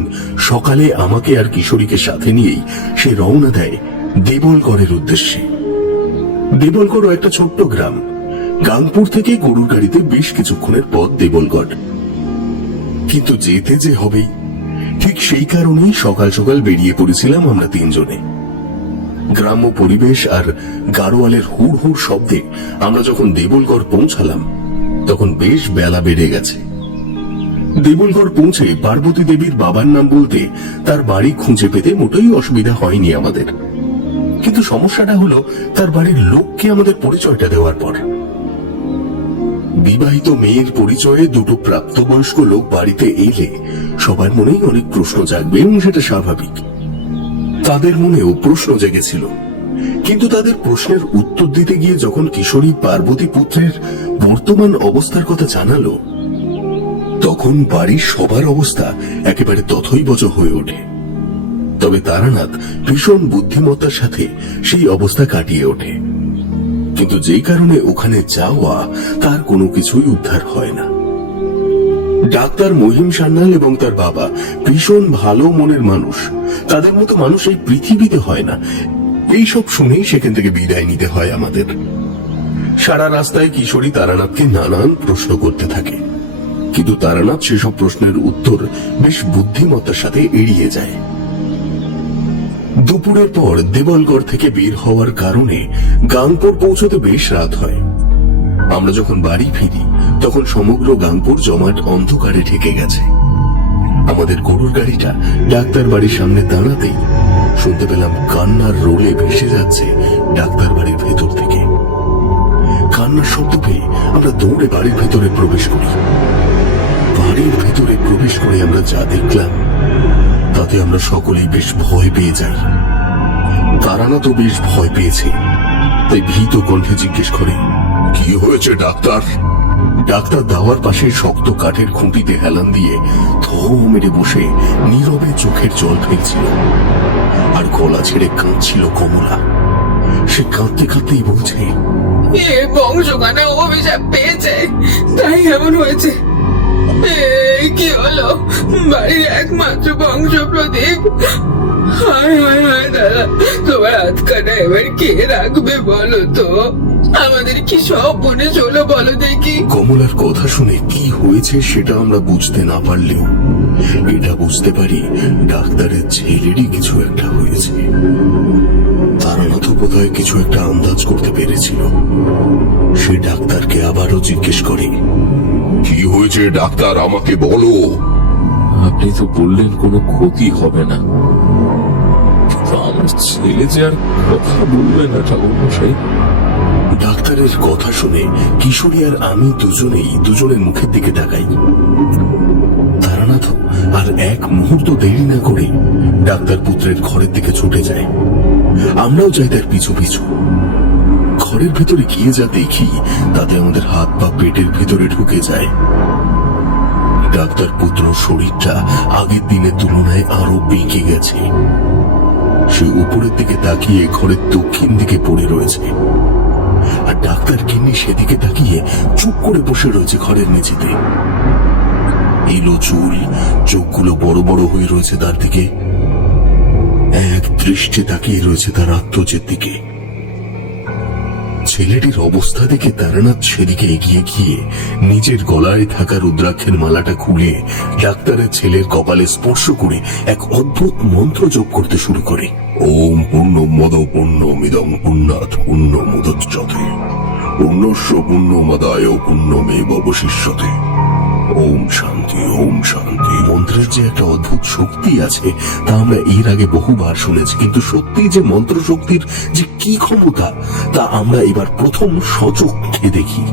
সকালে আমাকে আর কিশোরীকে সাথে নিয়েই সে রওনা দেয় দেবলগড়ের উদ্দেশ্যে। দেবলগড় একটা ছোট্ট গ্রাম। গাংপুর থেকে গরুর গাড়িতে বেশ কিছুক্ষণের পথ দেবলগড়। কিন্তু যেতে যে হবেই, ঠিক সেই কারণেই সকাল সকাল বেরিয়ে পড়েছিলাম আমরা তিনজনে। গ্রাম্য পরিবেশ আর গাড়োয়ালের হুড় হুড় শব্দে আমরা যখন দেবলগড় পৌঁছালাম তখন বেশ বেলা বেড়ে গেছে। দেবলগড় পৌঁছে পার্বতী দেবীর বাবার নাম বলতে তার বাড়ি খুঁজে পেতে মোটেই অসুবিধা হয়নি আমাদের। কিন্তু সমস্যাটা হলো তার বাড়ির লোককে আমাদের পরিচয়টা দেওয়ার পর। বিবাহিত মেয়ের পরিচয়ে দুটো প্রাপ্তবয়স্ক লোক বাড়িতে এলে সবার মনেই অনেক প্রশ্ন জাগবে, এবং সেটা স্বাভাবিক। তাদের মনেও প্রশ্ন জেগেছিল, কিন্তু তাদের প্রশ্নের উত্তর দিতে গিয়ে যখন কিশোরী পার্বতী পুত্রের বর্তমান অবস্থার কথা জানালো, তখন বাড়ির সবার অবস্থা একেবারে তথৈবচ হয়ে ওঠে। তবে তারানাথ ভীষণ বুদ্ধিমত্তার সাথে সেই অবস্থা কাটিয়ে ওঠে। কিন্তু যেই কারণে ওখানে যাওয়া, তার কোনো কিছুই উদ্ধার হয় না। ডাক্তার মহিম সান্যাল এবং তার বাবা ভীষণ ভালো মনের মানুষ। তাদের মতো মানুষ এই পৃথিবীতে হয় না। এইসব শুনেই সেখান থেকে বিদায় নিতে হয় আমাদের। সারা রাস্তায় কিশোরী তারানাথকে নানান প্রশ্ন করতে থাকে, কিন্তু তারানাথ সেসব প্রশ্নের উত্তর বেশ বুদ্ধিমত্তার সাথে এড়িয়ে যায়। দুপুরের পর দেবলগড় থেকে বের হওয়ার কারণে গাংপুর পৌঁছতে বেশ রাত হয়। আমরা যখন বাড়ি ফিরি তখন সমগ্র গাংপুর জমাট অন্ধকারে ঢেকে গেছে। আমাদের গরুর গাড়িটা ডাক্তার বাড়ির সামনে দাঁড়াতেই শুনতে পেলাম কান্নার রোলে ভেসে যাচ্ছে ডাক্তার বাড়ির ভেতর থেকে। কান্নার শব্দ পেয়ে আমরা দৌড়ে বাড়ির ভেতরে প্রবেশ করি। বাড়ির ভেতরে প্রবেশ করে আমরা যা দেখলাম তাতে আমরা সকলেই বেশ ভয় পেয়ে যাই। তারানাথও বেশ ভয় পেয়েছে, তাই ভীত কণ্ঠে জিজ্ঞেস করে, কি হয়েছে ডাক্তার? ডাক্তার দাওয়ার পাশে শক্ত কাঠের খুঁটিতে হেলান দিয়ে থো মেরে বসে নীরবে চোখের জল ফেলছিল, আর গলা ছেড়ে কাঁদছিল কমলা। সে কাঁদতে কাঁদতেই বলছে, এ বংশগানা অভিশাপ পেয়েছে, তাই এমন হয়েছে। কি হলো, বাড়ির একমাত্র বংশ প্রদীপ। হায় হায় হায় দাদা, তোমার হাতখানা এবার কে রাখবে বলো তো? আমাদের কি সব মনে চলো বলো দেখি। কমলার কথা শুনে কি হয়েছে সেটা আমরা বুঝতে না পারলেও এটা বুঝতে পারি ডাক্তারের ছেলেরই কিছু একটা হয়েছে। তারানাথ বোধহয় কিছু একটা আন্দাজ করতে পেরেছিল। সে ডাক্তারকে আবারও জিজ্ঞেস করে, কি হয়েছে ডাক্তার, আমাকে বলো। আপনি তো বললেন কোনো ক্ষতি হবে না, কিন্তু আমার ছেলে যে আর কথা বলবে না ঠাকুরমশাই। ডাক্তারের কথা শুনে কিশোরী আর আমি দুজনের মুখের দিকে তাকাই। তারানাথ আর এক মুহূর্ত দেরি না করে ডাক্তার পুত্রের ঘরের দিকে ছুটে যায়। আমরাও যাই তার পিছু পিছু। ঘরের ভিতরে গিয়ে যা দেখি তাতে আমাদের হাত পা পেটের ভিতরে ঢুকে যায়। ডাক্তার পুত্র শরীরটা আগের দিনের তুলনায় আরো বেঁকে গেছে। সে উপরের দিকে তাকিয়ে ঘরের দক্ষিণ দিকে পড়ে রয়েছে, আর ডাক্তার গিন্নি সেদিকে তাকিয়ে চুপ করে বসে রয়েছে ঘরের মেঝেতে। এলো চুল, চোখগুলো বড় বড় হয়ে রয়েছে তার দিকে, এক দৃষ্টে তাকিয়ে রয়েছে তার আত্মজের দিকে। ছেলেটির অবস্থা দেখে তারানাথ সেদিকে এগিয়ে গিয়ে নিজের গলায় থাকা রুদ্রাক্ষের মালাটা খুলে ডাক্তারের ছেলের কপালে স্পর্শ করে এক অদ্ভুত মন্ত্র যোগ করতে শুরু করে। ওম পূর্ণমদ পূর্ণমিদং পূর্ণাৎ পূর্ণমুদচ্যতে পূর্ণস্য পূর্ণমাদায় পূর্ণমেব অবশিষ্যতে। ওম শান্তি, ওম শান্তি। মন্ত্রের যে একটা অদ্ভুত শক্তি আছে তা আমরা এর আগে বহুবার শুনেছি, কিন্তু সত্যি যে মন্ত্র শক্তির যে কি ক্ষমতা তা আমরা এবার প্রথম সচক্ষে দেখি।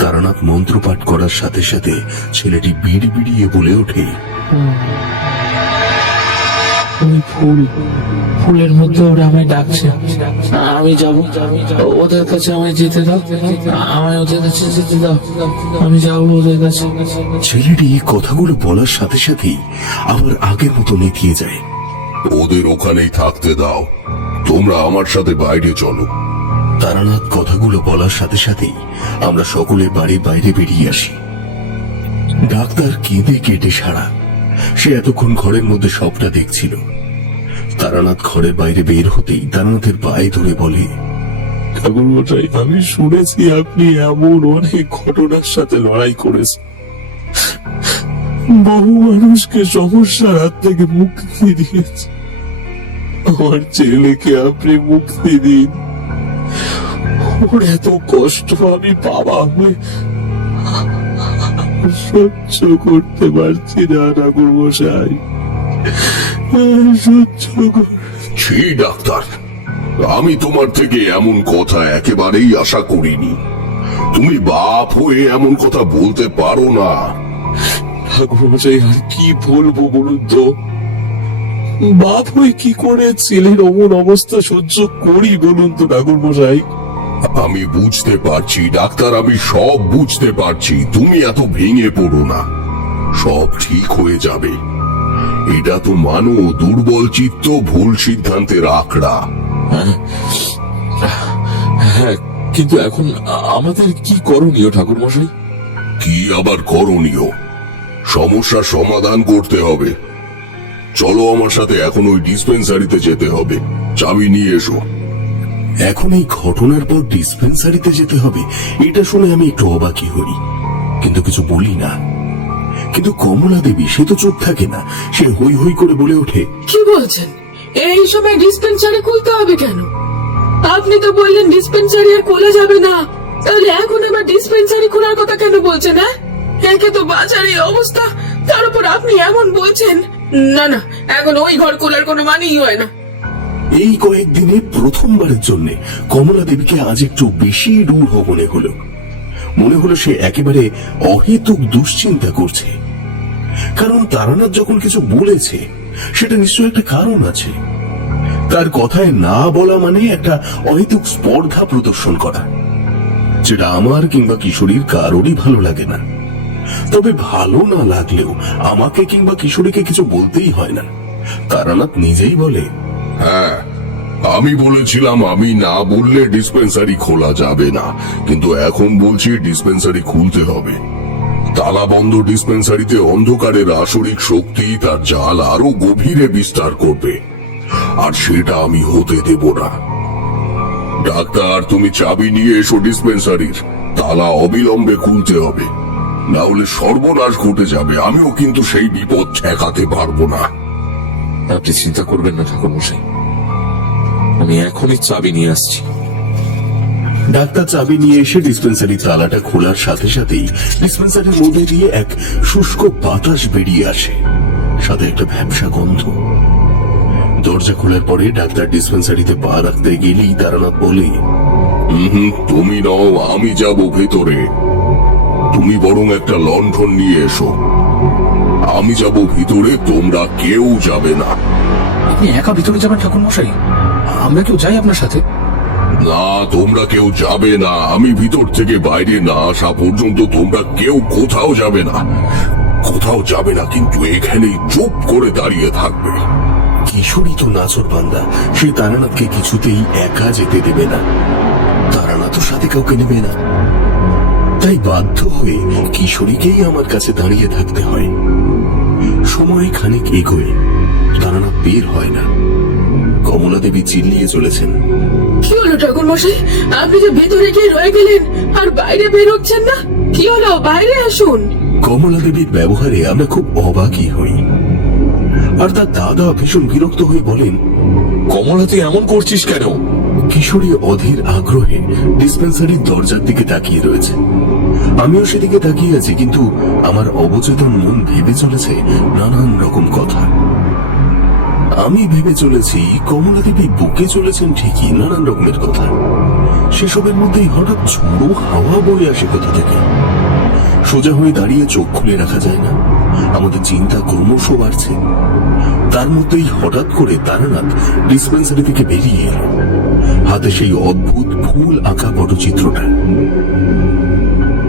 তারানাথ মন্ত্র পাঠ করার সাথে সাথে ছেলেটি বিড়ি বিড়িয়ে বলে ওঠে, ওই ফুলের মধ্যে ওরা আমায় ডাকছে, আমি যাব ওদের কাছে, আমায় যেতে দাও, আমায় ওদের কাছে যেতে দাও, আমি যাবো ওদের কাছে। ছেলেটি এই কথাগুলো বলার সাথে সাথেই আবার আগের মতো নেতিয়ে যায়। ওদের ওখানেই থাকতে দাও, তোমরা আমার সাথে বাইরে চলো। তারানাথ কথাগুলো বলার সাথে সাথেই আমরা সকলে বাড়ির বাইরে বেরিয়ে আসি। ডাক্তার কেঁদে কেটে সারা, সে এতক্ষণ ঘরের মধ্যে সবটা দেখছিল। তারানাথ ঘরের বাইরে বের হতেই তারানাথের পায়ে ধরে বলে, ঠাকুরমশাই, আমি শুনেছি আপনি এমন অনেক ঘটনার সাথে লড়াই করেছেন, বহু মানুষকে সমস্যার হাত থেকে মুক্তি দিয়েছে। আমার ছেলেকে আপনি মুক্তি দিন, ওর এত কষ্ট আমি বাবা হয়ে সহ্য করতে পারছি না ঠাকুরমশাই, সহ্য ছি ডাক্তার, আমি তোমার থেকে এমন কথা একেবারেই আশা করিনি। তুমি বাপ হয়ে এমন কথা বলতে পারো না। ঠাকুরমশাই, আর কি বলবো বলুন তো? বাপ হয়ে কি করে ছেলের অমন অবস্থা সহ্য করি বলুন তো ঠাকুরমশাই? আমি বুঝতে পারছি ডাক্তার, আমি সব বুঝতে পারছি। তুমি এত ভেঙে পড়ো না, সব ঠিক হয়ে যাবে। এটা তো মানো দুর্বল চিত্ত ভুল সিদ্ধান্তের আঁকড়া। হ্যাঁ, কিন্তু এখন আমাদের কি করণীয় ঠাকুরমশাই? কি আবার করণীয়? সমস্যার সমাধান করতে হবে। চলো আমার সাথে, এখন ওই ডিসপেন্সারিতে যেতে হবে। চাবি নিয়ে এসো। এখন এই ঘটনার পর ডিসপেন্সারিতে যেতে হবে, এটা শুনে আমি একটু অবাকই হই, কিন্তু কিছু বলি না। কিন্তু কমলা দেবী সে তো চুপ থাকে না, সে হই হই করে বলে ওঠে, কি বলছেন? এই সময় ডিসপেন্সারি খুলতে হবে কেন? আপনি তো বললেন ডিসপেন্সারি আর খোলা যাবে না, তাহলে এখন আবার ডিসপেন্সারি খোলার কথা কেন বলছেন? একে তো বাজারে অবস্থা, তার উপর আপনি এমন বলছেন। না না, এখন ওই ঘর খোলার কোনো মানেই হয় না। এই কয়েকদিনে প্রথমবারের জন্য কমলা দেবীকে আজ একটু বেশি রূঢ় মনে হলো সে একেবারে অহেতুক দুশ্চিন্তা করছে। কারণ তারানাথ যখন কিছু বলেছে সেটা নিশ্চয় একটা কারণ আছে। তার কথায় না বলা মানে একটা অহেতুক স্পর্ধা প্রদর্শন করা, যেটা আমার কিংবা কিশোরীর কারোরই ভালো লাগে না। তবে ভালো না লাগলেও আমাকে কিংবা কিশোরীকে কিছু বলতেই হয় না। তারানাথ নিজেই বলে, হ্যাঁ, আমি বলেছিলাম আমি না বললে ডিসপেন্সারি খোলা যাবে না, কিন্তু এখন বলছি ডিসপেন্সারি খুলতে হবে। তালা বন্ধ ডিসপেন্সারিতে অন্ধকারের আসরিক শক্তি তার জাল আরো গভীরে বিস্তার করবে, আর সেটা আমি হতে দেব না। ডাক্তার, তুমি চাবি নিয়ে এসো ডিসপেন্সারির। তালা অবিলম্বে খুলতে হবে, না হলে সর্বনাশ ঘটে যাবে। আমিও কিন্তু সেই বিপদ ঠেকাতে পারবো না। আপনি চিন্তা করবেন না ঠাকুরমশাই, আমি এখনই চাবি নিয়ে আসছি। ডাক্তার চাবি নিয়ে এসে ডিসপেন্সারি তালাটা খোলার সাথে সাথেই ডিসপেন্সারির মধ্যে দিয়ে এক শুষ্ক বাতাস বেরিয়ে আসে, সাথে একটা ভ্যাপসা গন্ধ। দরজা খোলার পরে ডাক্তার ডিসপেন্সারিতে পা রাখতে গেলেই তারানাথ বলে, তুমি নাও, আমি যাব ভেতরে। তুমি বরং একটা লণ্ঠন নিয়ে এসো। আমি যাব ভিতরে, তোমরা কেউ যাবে না। আপনি একা ভিতরে যাবেন ঠাকুরমশাই? আমরা কেউ যাই আপনার সাথে? না, তোমরা কেউ যাবে না। আমি ভিতর থেকে বাইরে না আসা পর্যন্ত তোমরা কেউ কোথাও যাবে না। কোথাও যাবে না, কিন্তু এখানেই চুপ করে দাঁড়িয়ে থাকবে। কিশোরী তো নাচর বান্দা, সে তারানাথকে কিছুতেই একা যেতে দেবে না। তারানাথও সাথে কাউকে নেবে না। তাই বাধ্য হয়ে কিশোরীকেই আমার কাছে দাঁড়িয়ে থাকতে হয়। সময় খানিক এগোয়, তারানাথ বের হয় না। কমলা দেবী চিল্লিয়ে চলেছেন। কি হলো ঠাকুর মশাই, আপনি যে ভেতরে গিয়ে রয়ে গেলেন আর বাইরে বেরোচ্ছেন না, কি হলো? বাইরে আসুন। কমলা দেবীর ব্যবহারে আমরা খুব অবাকই হই, আর তার দাদা ভীষণ বিরক্ত হয়ে বলেন, কমলা তুই এমন করছিস কেন? কিশোরী অধীর আগ্রহে ডিসপেন্সারির দরজার দিকে তাকিয়ে রয়েছে। আমিও সেদিকে তাকিয়ে আছি, কিন্তু আমার অবচেতন মন ভেবে চলেছে নানান রকম কথা। আমি ভেবে চলেছি কমলা দেবী বুকে চলেছেন ঠিকই নানান রকমের কথা, সেসবের মধ্যেই হঠাৎ ঝোড়ো হাওয়া বয়ে আসে কোথা থেকে। সোজা হয়ে দাঁড়িয়ে চোখ খুলে রাখা যায় না, আমাদের চিন্তা ক্রমশ বাড়ছে। তার মধ্যেই হঠাৎ করে তারানাথ ডিসপেন্সারি থেকে বেরিয়ে এলো, হাতে সেই অদ্ভুত ফুল আঁকা পটচিত্রটা।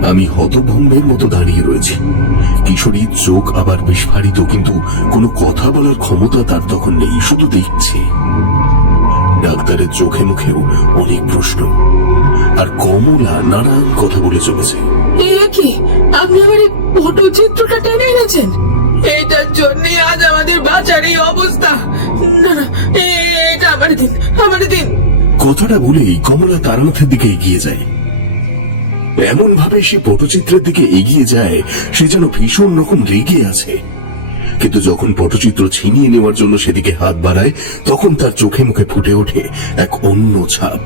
আমি হতভম্বের মতো দাঁড়িয়ে রয়েছি। কিশোরীর চোখ আবার বিস্ফারিত, কিন্তু কোনো কথা বলার ক্ষমতা তার তখন নেই, শুধু দেখছে। ডাক্তারের চোখে মুখেও অনেক প্রশ্ন, আর কমলা নানান কথা বলে চলেছে। এ কি, আপনি আমার এই পটচিত্রটা টেনে এনেছেন? এটার জন্য আজ আমাদের বাঁচার এই অবস্থা। না না, এটা আমার দিন, আমার দিন। কথাটা বলেই কমলা তারানাথের দিকে এগিয়ে যায়। এমন ভাবে সে পটচিত্রের দিকে এগিয়ে যায় সে যেন ভীষণ রকম রেগে আছে, কিন্তু যখন পটচিত্র ছিনিয়ে নেওয়ার জন্য সেদিকে হাত বাড়ায়, তখন তার চোখে মুখে ফুটে ওঠে এক অন্য ছাপ,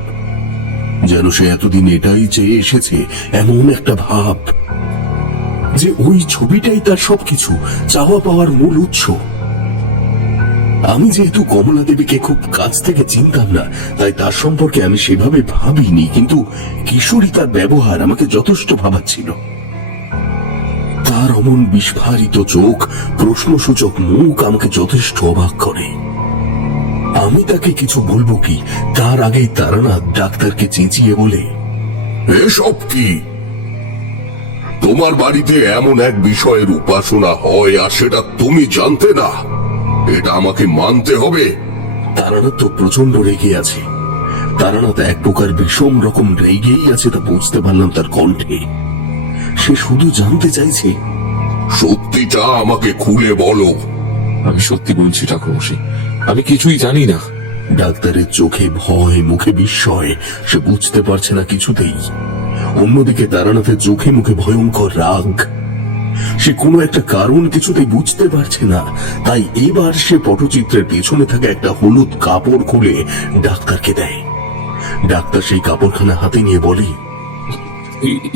যেন সে এতদিন এটাই চেয়ে এসেছে, এমন একটা ভাব যে ওই ছবিটাই তার সবকিছু, চাওয়া পাওয়ার মূল উৎস। আমি যেহেতু কমলা দেবীকে খুব কাছ থেকে চিনতাম না, তাই তার সম্পর্কে আমি সেভাবে ভাবিনি, কিন্তু কিশোরী তার ব্যবহার আমাকে যথেষ্ট ভাবাচ্ছিল। তার অমন বিস্ফারিত চোখ, প্রশ্নসূচক মুখ আমাকে যথেষ্ট অবাক করে। আমি তাকে কিছু বলবো কি, তার আগেই তারানাথ ডাক্তারকে চেঁচিয়ে বলে, এসব কি? তোমার বাড়িতে এমন এক বিষয়ের উপাসনা হয় আর সেটা তুমি জানতে না? এটা আমাকে মানতে হবে। তারানাথ তো প্রচন্ড রেগে আছে। তারানাথ এক প্রকার বিষম রকম রেগেই আছে, তা বুঝতে পারলাম তার কণ্ঠে। সে শুধু জানতে চাইছে, সত্যিটা আমাকে খুলে বলো। আমি সত্যি বলছি ঠাকুরমশাই, আমি কিছুই জানি না। ডাক্তারের চোখে ভয়, মুখে বিস্ময়, সে বুঝতে পারছে না কিছুতেই। অন্যদিকে তারানাথের চোখে মুখে ভয়ঙ্কর রাগ। সে কোনো একটা কারণ কিছুতেই বুঝতে পারছে না, তাই এবার সে পটচিত্রের পেছনে থাকা একটা হলুদ কাপড় খুলে ডাক্তারকে দেয়। ডাক্তার সেই কাপড়খানা হাতে নিয়ে বলে,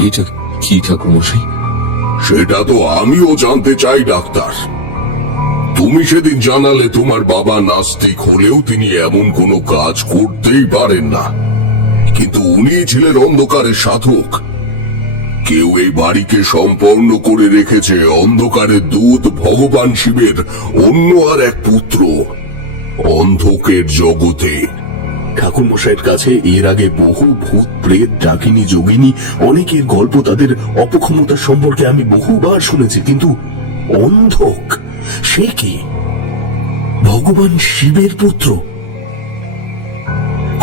এটা কি ঠাকুরমশাই? সেটা তো আমিও জানতে চাই ডাক্তার। তুমি সেদিন জানালে তোমার বাবা নাস্তিক হলেও তিনি এমন কোনো কাজ করতেই পারেন না, কিন্তু উনি ছিলেন অন্ধকারের সাধক। কেউ এই বাড়িকে সম্পন্ন করে রেখেছে অন্ধকারের দূত ভগবান শিবের অন্য আর এক পুত্র অন্ধকের জগতে। ঠাকুর মশাইয়ের কাছে এর আগে বহু ভূত প্রেত, ডাকিনী, যোগিনী, অনেকের গল্প, তাদের অপক্ষমতার সম্পর্কে আমি বহুবার শুনেছি, কিন্তু অন্ধক সে কি? ভগবান শিবের পুত্র?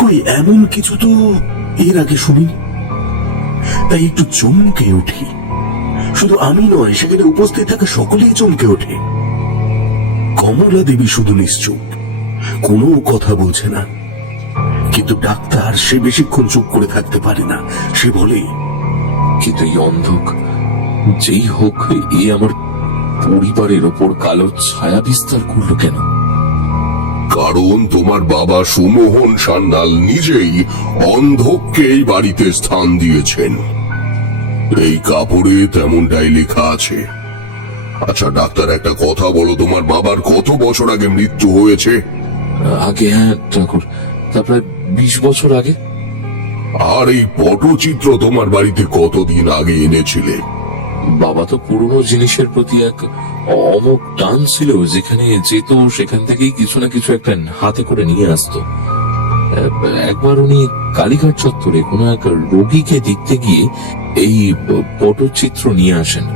কই এমন কিছু তো এর আগে শুনিনি। তাই একটু চমকে উঠি। শুধু আমি নয়, সেখানে উপস্থিত থাকা সকলেই চমকে ওঠে। কমলা দেবী শুধু নিশ্চুপ, কোনো কথা বলছে না। কিন্তু ডাক্তার সে বেশিক্ষণ চুপ করে থাকতে পারে না। সে বলে, কিন্তু এই অন্ধক যেই হোক, এ আমার পরিবারের ওপর কালো ছায়া বিস্তার করলো কেন? কারণ তোমার বাবা সুমোহন সান্যাল নিজেই অন্ধককে এই বাড়িতে স্থান দিয়েছেন। এই কাপড়ে তেমনটাই লেখা আছে। আচ্ছা ডাক্তার, একটা কথা বলো, তোমার বাবার কত বছর আগে মৃত্যু হয়েছে? আগে, হ্যাঁ ঠাকুর, তা প্রায় 20 বছর আগে। আর এই পটচিত্র তোমার বাড়িতে কতদিন আগে এনেছিলে? বাবা তো পুরনো জিনিসের প্রতি এক অমোঘ টান ছিল, যেখানে যেত সেখান থেকেই কিছু না কিছু একটা হাতে করে নিয়ে আসতো। একবার উনি কালীঘাট চত্বরে কোনো এক রোগীকে দেখতে গিয়ে এই পটচিত্র নিয়ে আসেন।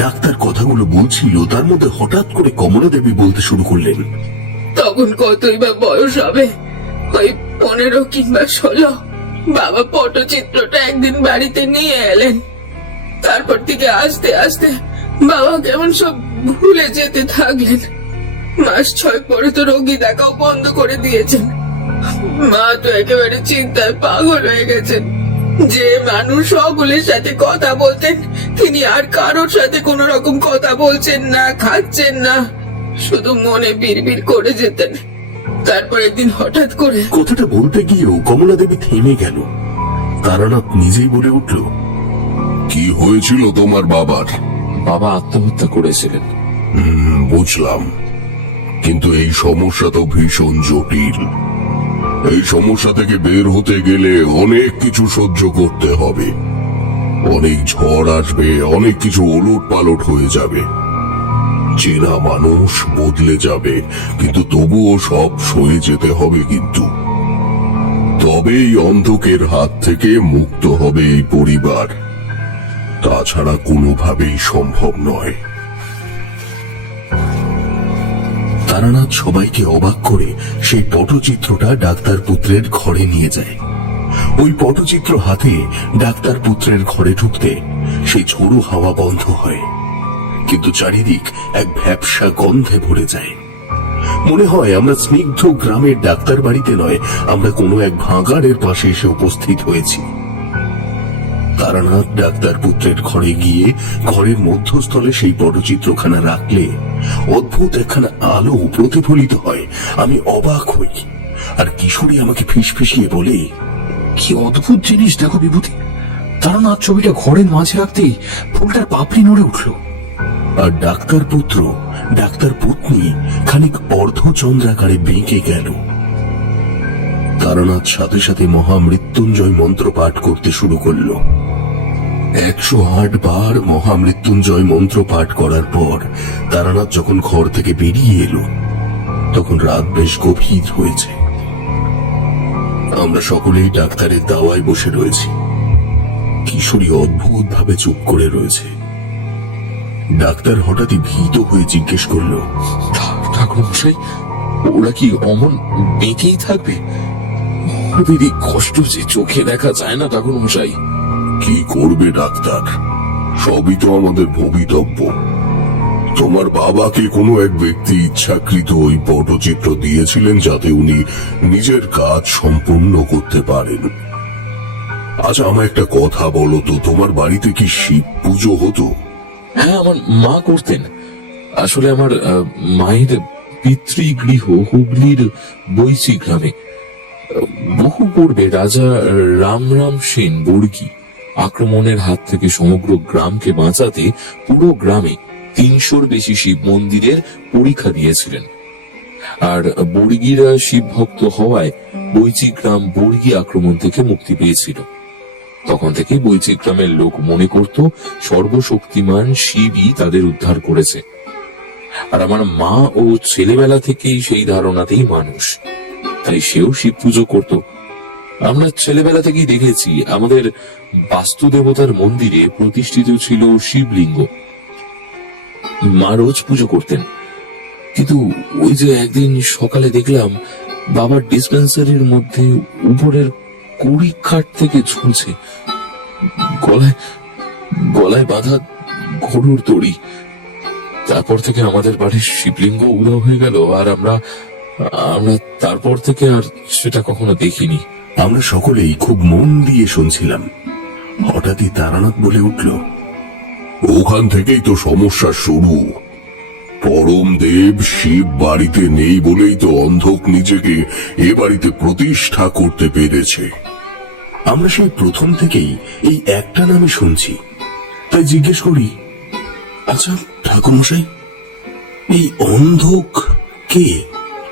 ডাক্তার কথাগুলো বলছিল, তার মধ্যে হঠাৎ করে কমলা দেবী বলতে শুরু করলেন, তখন কতই বা বয়স হবে, ওই 15 কিংবা 16। বাবা পটচিত্রটা একদিন বাড়িতে নিয়ে এলেন। তারপর থেকে আস্তে আস্তে বাবা কেমন সব ভুলে যেতে থাকলেন। মাস 6 পরে তো রোগী দেখাও বন্ধ করে দিয়েছেন। মা তো একেবারে চিন্তায় পাগল হয়ে গেছেন। যে মানুষ সকলের সাথে কথা বলতেন, তিনি আর কারোর সাথে কোনো রকম কথা বলছেন না, খাচ্ছেন না, শুধু মনে বিড়বিড় করে যেতেন। তারপর একদিন হঠাৎ করে কথাটা বলতে গিয়েও কমলা দেবী থেমে গেল। তারানাথ নিজেই বলে উঠল, কি হয়েছিল তোমার বাবার? বাবা আত্মহত্যা করেছিলেন। বুঝলাম, কিন্তু এই সমস্যা তো ভীষণ জটিল। এই সমস্যা থেকে বের হতে গেলে অনেক কিছু সহ্য করতে হবে। অনেক ঝড় আসবে, অনেক কিছু ওলট পালট হয়ে যাবে, চেনা মানুষ বদলে যাবে, কিন্তু তবুও সব সয়ে যেতে হবে। কিন্তু তবেই অন্ধকের হাত থেকে মুক্ত হবে এই পরিবার, তাছাড়া কোনোভাবেই সম্ভব নয়। তারানাথ সবাইকে অবাক করে সেই পটচিত্রটা ডাক্তার পুত্রের ঘরে নিয়ে যায়। ওই পটচিত্র হাতে ডাক্তার পুত্রের ঘরে ঢুকতে সেই ঝোড়ো হাওয়া বন্ধ হয়, কিন্তু চারিদিক এক ভ্যাপসা গন্ধে ভরে যায়। মনে হয় আমরা স্নিগ্ধ গ্রামের ডাক্তার বাড়িতে নয়, আমরা কোনো এক ভাগাড়ের পাশে এসে উপস্থিত হয়েছি। তারানাথ ডাক্তার পুত্রের ঘরে গিয়ে ঘরের মধ্যস্থলে সেই পটচিত্রখানা রাখলে অদ্ভুত একখানা আলো প্রতিফলিত হয়। আমি অবাক হই, আর কিশোরী আমাকে ফিসফিসিয়ে বলে, কি অদ্ভুত জিনিস দেখো বিভূতি। তারানাথ ছবিটা ঘরের মাঝে রাখতেই ফুলটার পাপড়ি নড়ে উঠল। আর ডাক্তার পুত্র, ডাক্তার পত্নী খানিক অর্ধচন্দ্রাকারে বেঁকে গেল। তারানাথ সাথে সাথে মহামৃত্যুঞ্জয় মন্ত্র পাঠ করতে শুরু করলো। 108 বার মহামৃত্যুঞ্জয় মন্ত্র পাঠ করার পর তারানাথ যখন ঘর থেকে বেরিয়ে এলো, তখন রাত বেশ গভীর হয়েছে। আমরা সকলেই ডাক্তারের দাওয়ায় বসে রয়েছি। কিশোরী অদ্ভুত ভাবে চুপ করে রয়েছে। ডাক্তার হঠাৎই ভীত হয়ে জিজ্ঞেস করলো, ঠাকুর মশাই, ওরা কি অমন বেঁকেই থাকবে? ওদের এই কষ্ট যে চোখে দেখা যায় না ঠাকুর মশাই। কি করবে ডাক্তার, সবই তো আমাদের ভবিতব্য। তোমার বাবাকে কোনো এক ব্যক্তি ইচ্ছাকৃত ওই পটচিত্র দিয়েছিলেন যাতে উনি নিজের কাজ সম্পূর্ণ করতে পারেন। আচ্ছা, আমার একটা কথা বলো তো, তোমার বাড়িতে কি শিব পুজো হতো? হ্যাঁ, আমার মা করতেন। আসলে আমার মায়ের পিতৃগৃহ হুগলির বৈচি গ্রামে। বহু পূর্বে রাজা রামরাম সেন বর্গী আক্রমণের হাত থেকে সমগ্র গ্রামকে বাঁচাতে পুরো গ্রামে 300-র বেশি শিব মন্দিরের পরীক্ষা দিয়েছিলেন। আর বর্গীরা শিব ভক্ত হওয়ায় বৈচি গ্রাম বর্গী আক্রমণ থেকে মুক্তি পেয়েছিল। তখন থেকে বৈচি গ্রামের লোক মনে করত সর্বশক্তিমান শিবই তাদের উদ্ধার করেছে। আর আমার মা ও ছেলেবেলা থেকেই সেই ধারণাতেই মানুষ, তাই সেও শিব পুজো করত। আমরা ছেলেবেলা থেকেই দেখেছি আমাদের বাস্তু দেবতার মন্দিরে প্রতিষ্ঠিত ছিল শিবলিঙ্গ। মা রোজ পুজো করতেন, কিন্তু ওই যে একদিন সকালে দেখলাম বাবার ডিসপেন্সারির মধ্যে উপরের কড়ি কাঠ থেকে ঝুলছে, গলায় গলায় বাঁধা গরুর দড়ি। তারপর থেকে আমাদের বাড়ির শিবলিঙ্গ উধাও হয়ে গেল, আর আমরা তারপর থেকে আর সেটা কখনো দেখিনি। আমরা সকলেই খুব মন দিয়ে শুনছিলাম। হঠাৎই তারানাথ বলে উঠল, ওখান থেকেই তো সমস্যা শুরু। পরম দেব শিব বাড়িতে নেই বলেই তো অন্ধক নিজেকে এ বাড়িতে প্রতিষ্ঠা করতে পেরেছে। আমরা সেই প্রথম থেকেই এই একটা নামে শুনছি, তাই জিজ্ঞেস করি, আচ্ছা ঠাকুর মশাই, এই অন্ধক কে?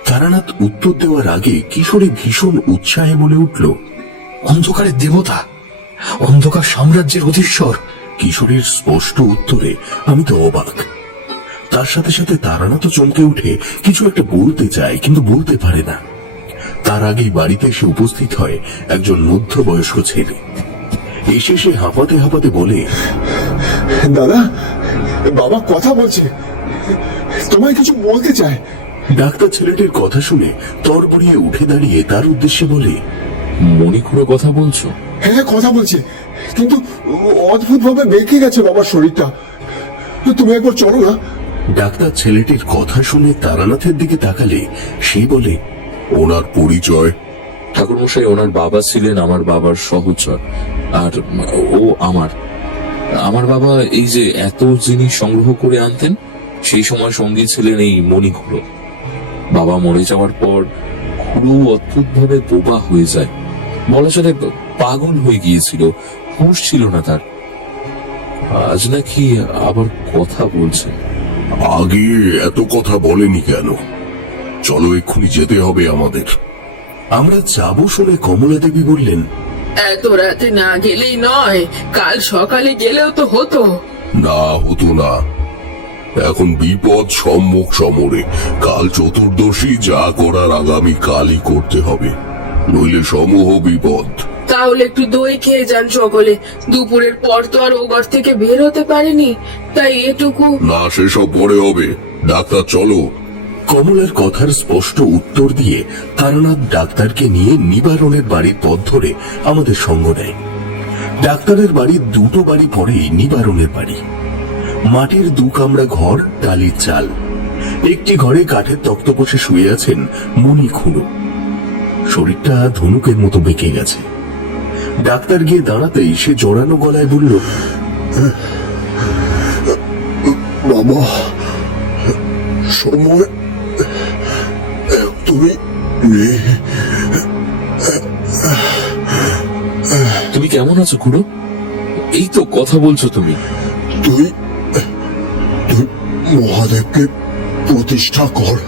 তারানাথ উত্তর দেওয়ার আগে কিশোরী ভীষণ উৎসাহে বলে উঠল, অন্ধকারের দেবতা, অন্ধকার সাম্রাজ্যের অধীশ্বর। কিশোরীর স্পষ্ট উত্তরে আমি তো অবাক। তার সাথে সাথে তারানাথ চমকে উঠে কিছু একটা বলতে চায়, কিন্তু বলতে পারে না। তার আগেই বাড়িতে এসে উপস্থিত হয় একজন মধ্যবয়স্ক ছেলে। এসে সে হাঁপাতে হাঁপাতে বলে, দাদা, বাবা কথা বলছে, তোমায় কিছু বলতে চায়। ডাক্তার ছেলেটির কথা শুনে তরবরিয়ে উঠে দাঁড়িয়ে তার উদ্দেশ্যে বলে, মনে করে কথা বলছো? হ্যাঁ, কথা বলছে, কিন্তু অদ্ভুত ভাবে বেঁকে গেছে বাবার শরীরটা। তুমি একবার চলো না। ডাক্তার ছেলেটির কথা শুনে তারানাথের দিকে তাকালে সে বলে, ওনার পরিচয়? ঠাকুরমশাই, ওনার বাবা ছিলেন আমার বাবার সহচর, আর ও আমার বাবা এই যে এত জিনিস সংগ্রহ করে আনতেন, সেই সময় সঙ্গী ছিলেন এই মণি খুড়ো। বাবা মরে যাওয়ার পর খুড়ো অদ্ভুত ভাবে বোবা হয়ে যায়, বলা চলে পাগল হয়ে গিয়েছিল, হুঁশ ছিল না তার। আজ নাকি আবার কথা বলছে। আগে এত কথা বলেনি কেন? চলো, এক্ষুনি যেতে হবে আমাদের। আমরা যাবো শুনে কমলা দেবী বললেন, এত রাতে না গেলেই নয়, কাল সকালে গেলেও তো হতো। না, হতো না। এখন বিপদ সম্মুখ সমরে। কাল চতুর্দশী, যা করার আগামী কালই করতে হবে, নইলে সমূহ বিপদ। তাহলে একটু দই খেয়ে যান সকলে, দুপুরের পর তো আর ও ঘর থেকে বের হতে পারেনি, তাই এটুকু। না, সেসব পরে হবে। ডাক্তার, চলো। কমলার কথার স্পষ্ট উত্তর দিয়ে তারানাথ ডাক্তারকে নিয়ে নিবারণের বাড়ির পথ ধরে আমাদের সঙ্গ নেয়। ডাক্তারের বাড়ির দুটো বাড়ি পরেই নিবারণের বাড়ি। মাটির দু কামরা ঘর, টালির চাল। একটি ঘরে কাঠের তক্তপোষে শুয়ে আছেন মণি খুড়ো। শরীরটা ধনুকের মতো বেঁকে গেছে। ডাক্তার গিয়ে দাঁড়াতেই সে জড়ানো গলায় বলল, বাবা, সময় তুমি নেই। তুমি কেমন আছো খুড়ো? এই তো কথা বলছো তুমি। তুই মহাদেবকে প্রতিষ্ঠা কর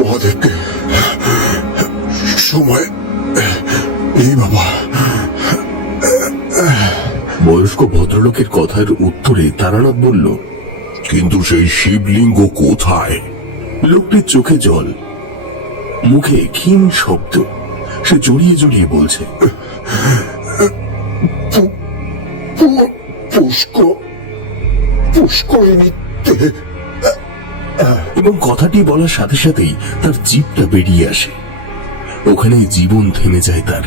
মহাদেবকে। সময় এই বাবা। বয়স্ক ভদ্রলোকের কথার উত্তরে তারানাথ বলল, কিন্তু সেই শিবলিঙ্গ কোথায়? লোকটির চোখে জল, মুখে ক্ষীণ শব্দ। সে জড়িয়ে জড়িয়ে বলছে, পুষ্করিণীতে। এবং কথাটি বলার সাথে সাথেই তার জিভটা বেরিয়ে আসে। ওখানে জীবন থেমে যায় তার,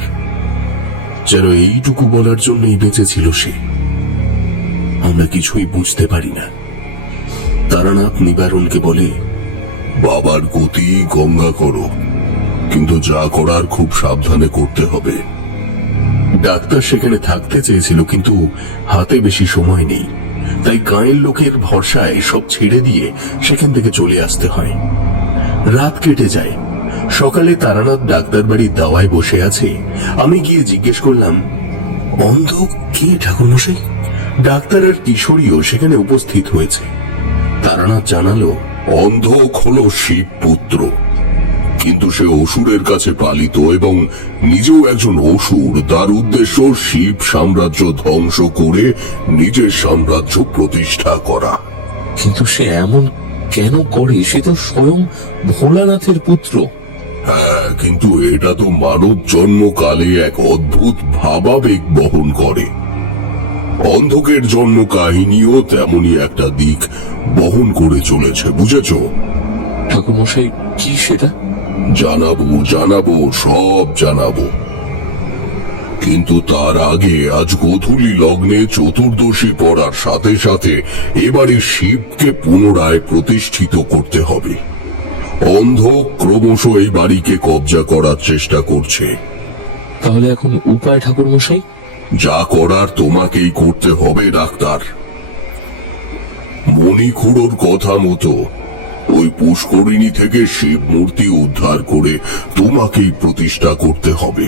যেন এইটুকু বলার জন্যই বেঁচে ছিল সে। আমরা কিছুই বুঝতে পারি না। তারানাথ নিবারণকে বলে, বাবার গতি গঙ্গা করো, কিন্তু যা করার খুব সাবধানে করতে হবে। ডাক্তার সেখানে থাকতে চেয়েছিল, কিন্তু হাতে বেশি সময় নেই, তাই গাঁয়ের লোকের ভরসায় সব ছেড়ে দিয়ে সেখান থেকে চলে আসতে হয়। রাত কেটে যায়। সকালে তারানাথ ডাক্তার বাড়ির দাওয়ায় বসে আছে। আমি গিয়ে জিজ্ঞেস করলাম, অন্ধ কে ঠাকুরমশাই? ডাক্তার আর কিশোরীও সেখানে উপস্থিত হয়েছে। তারানাথ জানালো, অন্ধক হলো শিব পুত্র, কিন্তু সে অসুরের কাছে পালিত এবং নিজেও একজন অসুর। তার উদ্দেশ্য শিব সাম্রাজ্য ধ্বংস করে নিজের সাম্রাজ্য প্রতিষ্ঠা করা। কিন্তু সে এমন কেন করে? সে তো স্বয়ং ভোলানাথের পুত্র। হ্যাঁ, কিন্তু এটা তো মানব জন্মকালে এক অদ্ভুত ভাবাবেগ বহন করে। অন্ধকের জন্ম কাহিনীও তেমনি একটা দিক বহন করে চলেছে, বুঝেছ? ঠাকুরমশাই, কি সেটা? জানাবো, সব জানাবো। কিন্তু তার আগে আজ গোধূলি লগ্নে চতুর্দশী পড়ার সাথে সাথে এবারে শিবকে পুনরায় প্রতিষ্ঠিত করতে হবে। অন্ধক ক্রমশ এই বাড়িকে কবজা করার চেষ্টা করছে। তাহলে এখন উপায় ঠাকুরমশাই? যা করার তোমাকেই করতে হবে ডাক্তার। মণি খুড়োর কথা মতো ওই পুষ্করিণী থেকে শিব মূর্তি উদ্ধার করে তোমাকেই প্রতিষ্ঠা করতে হবে।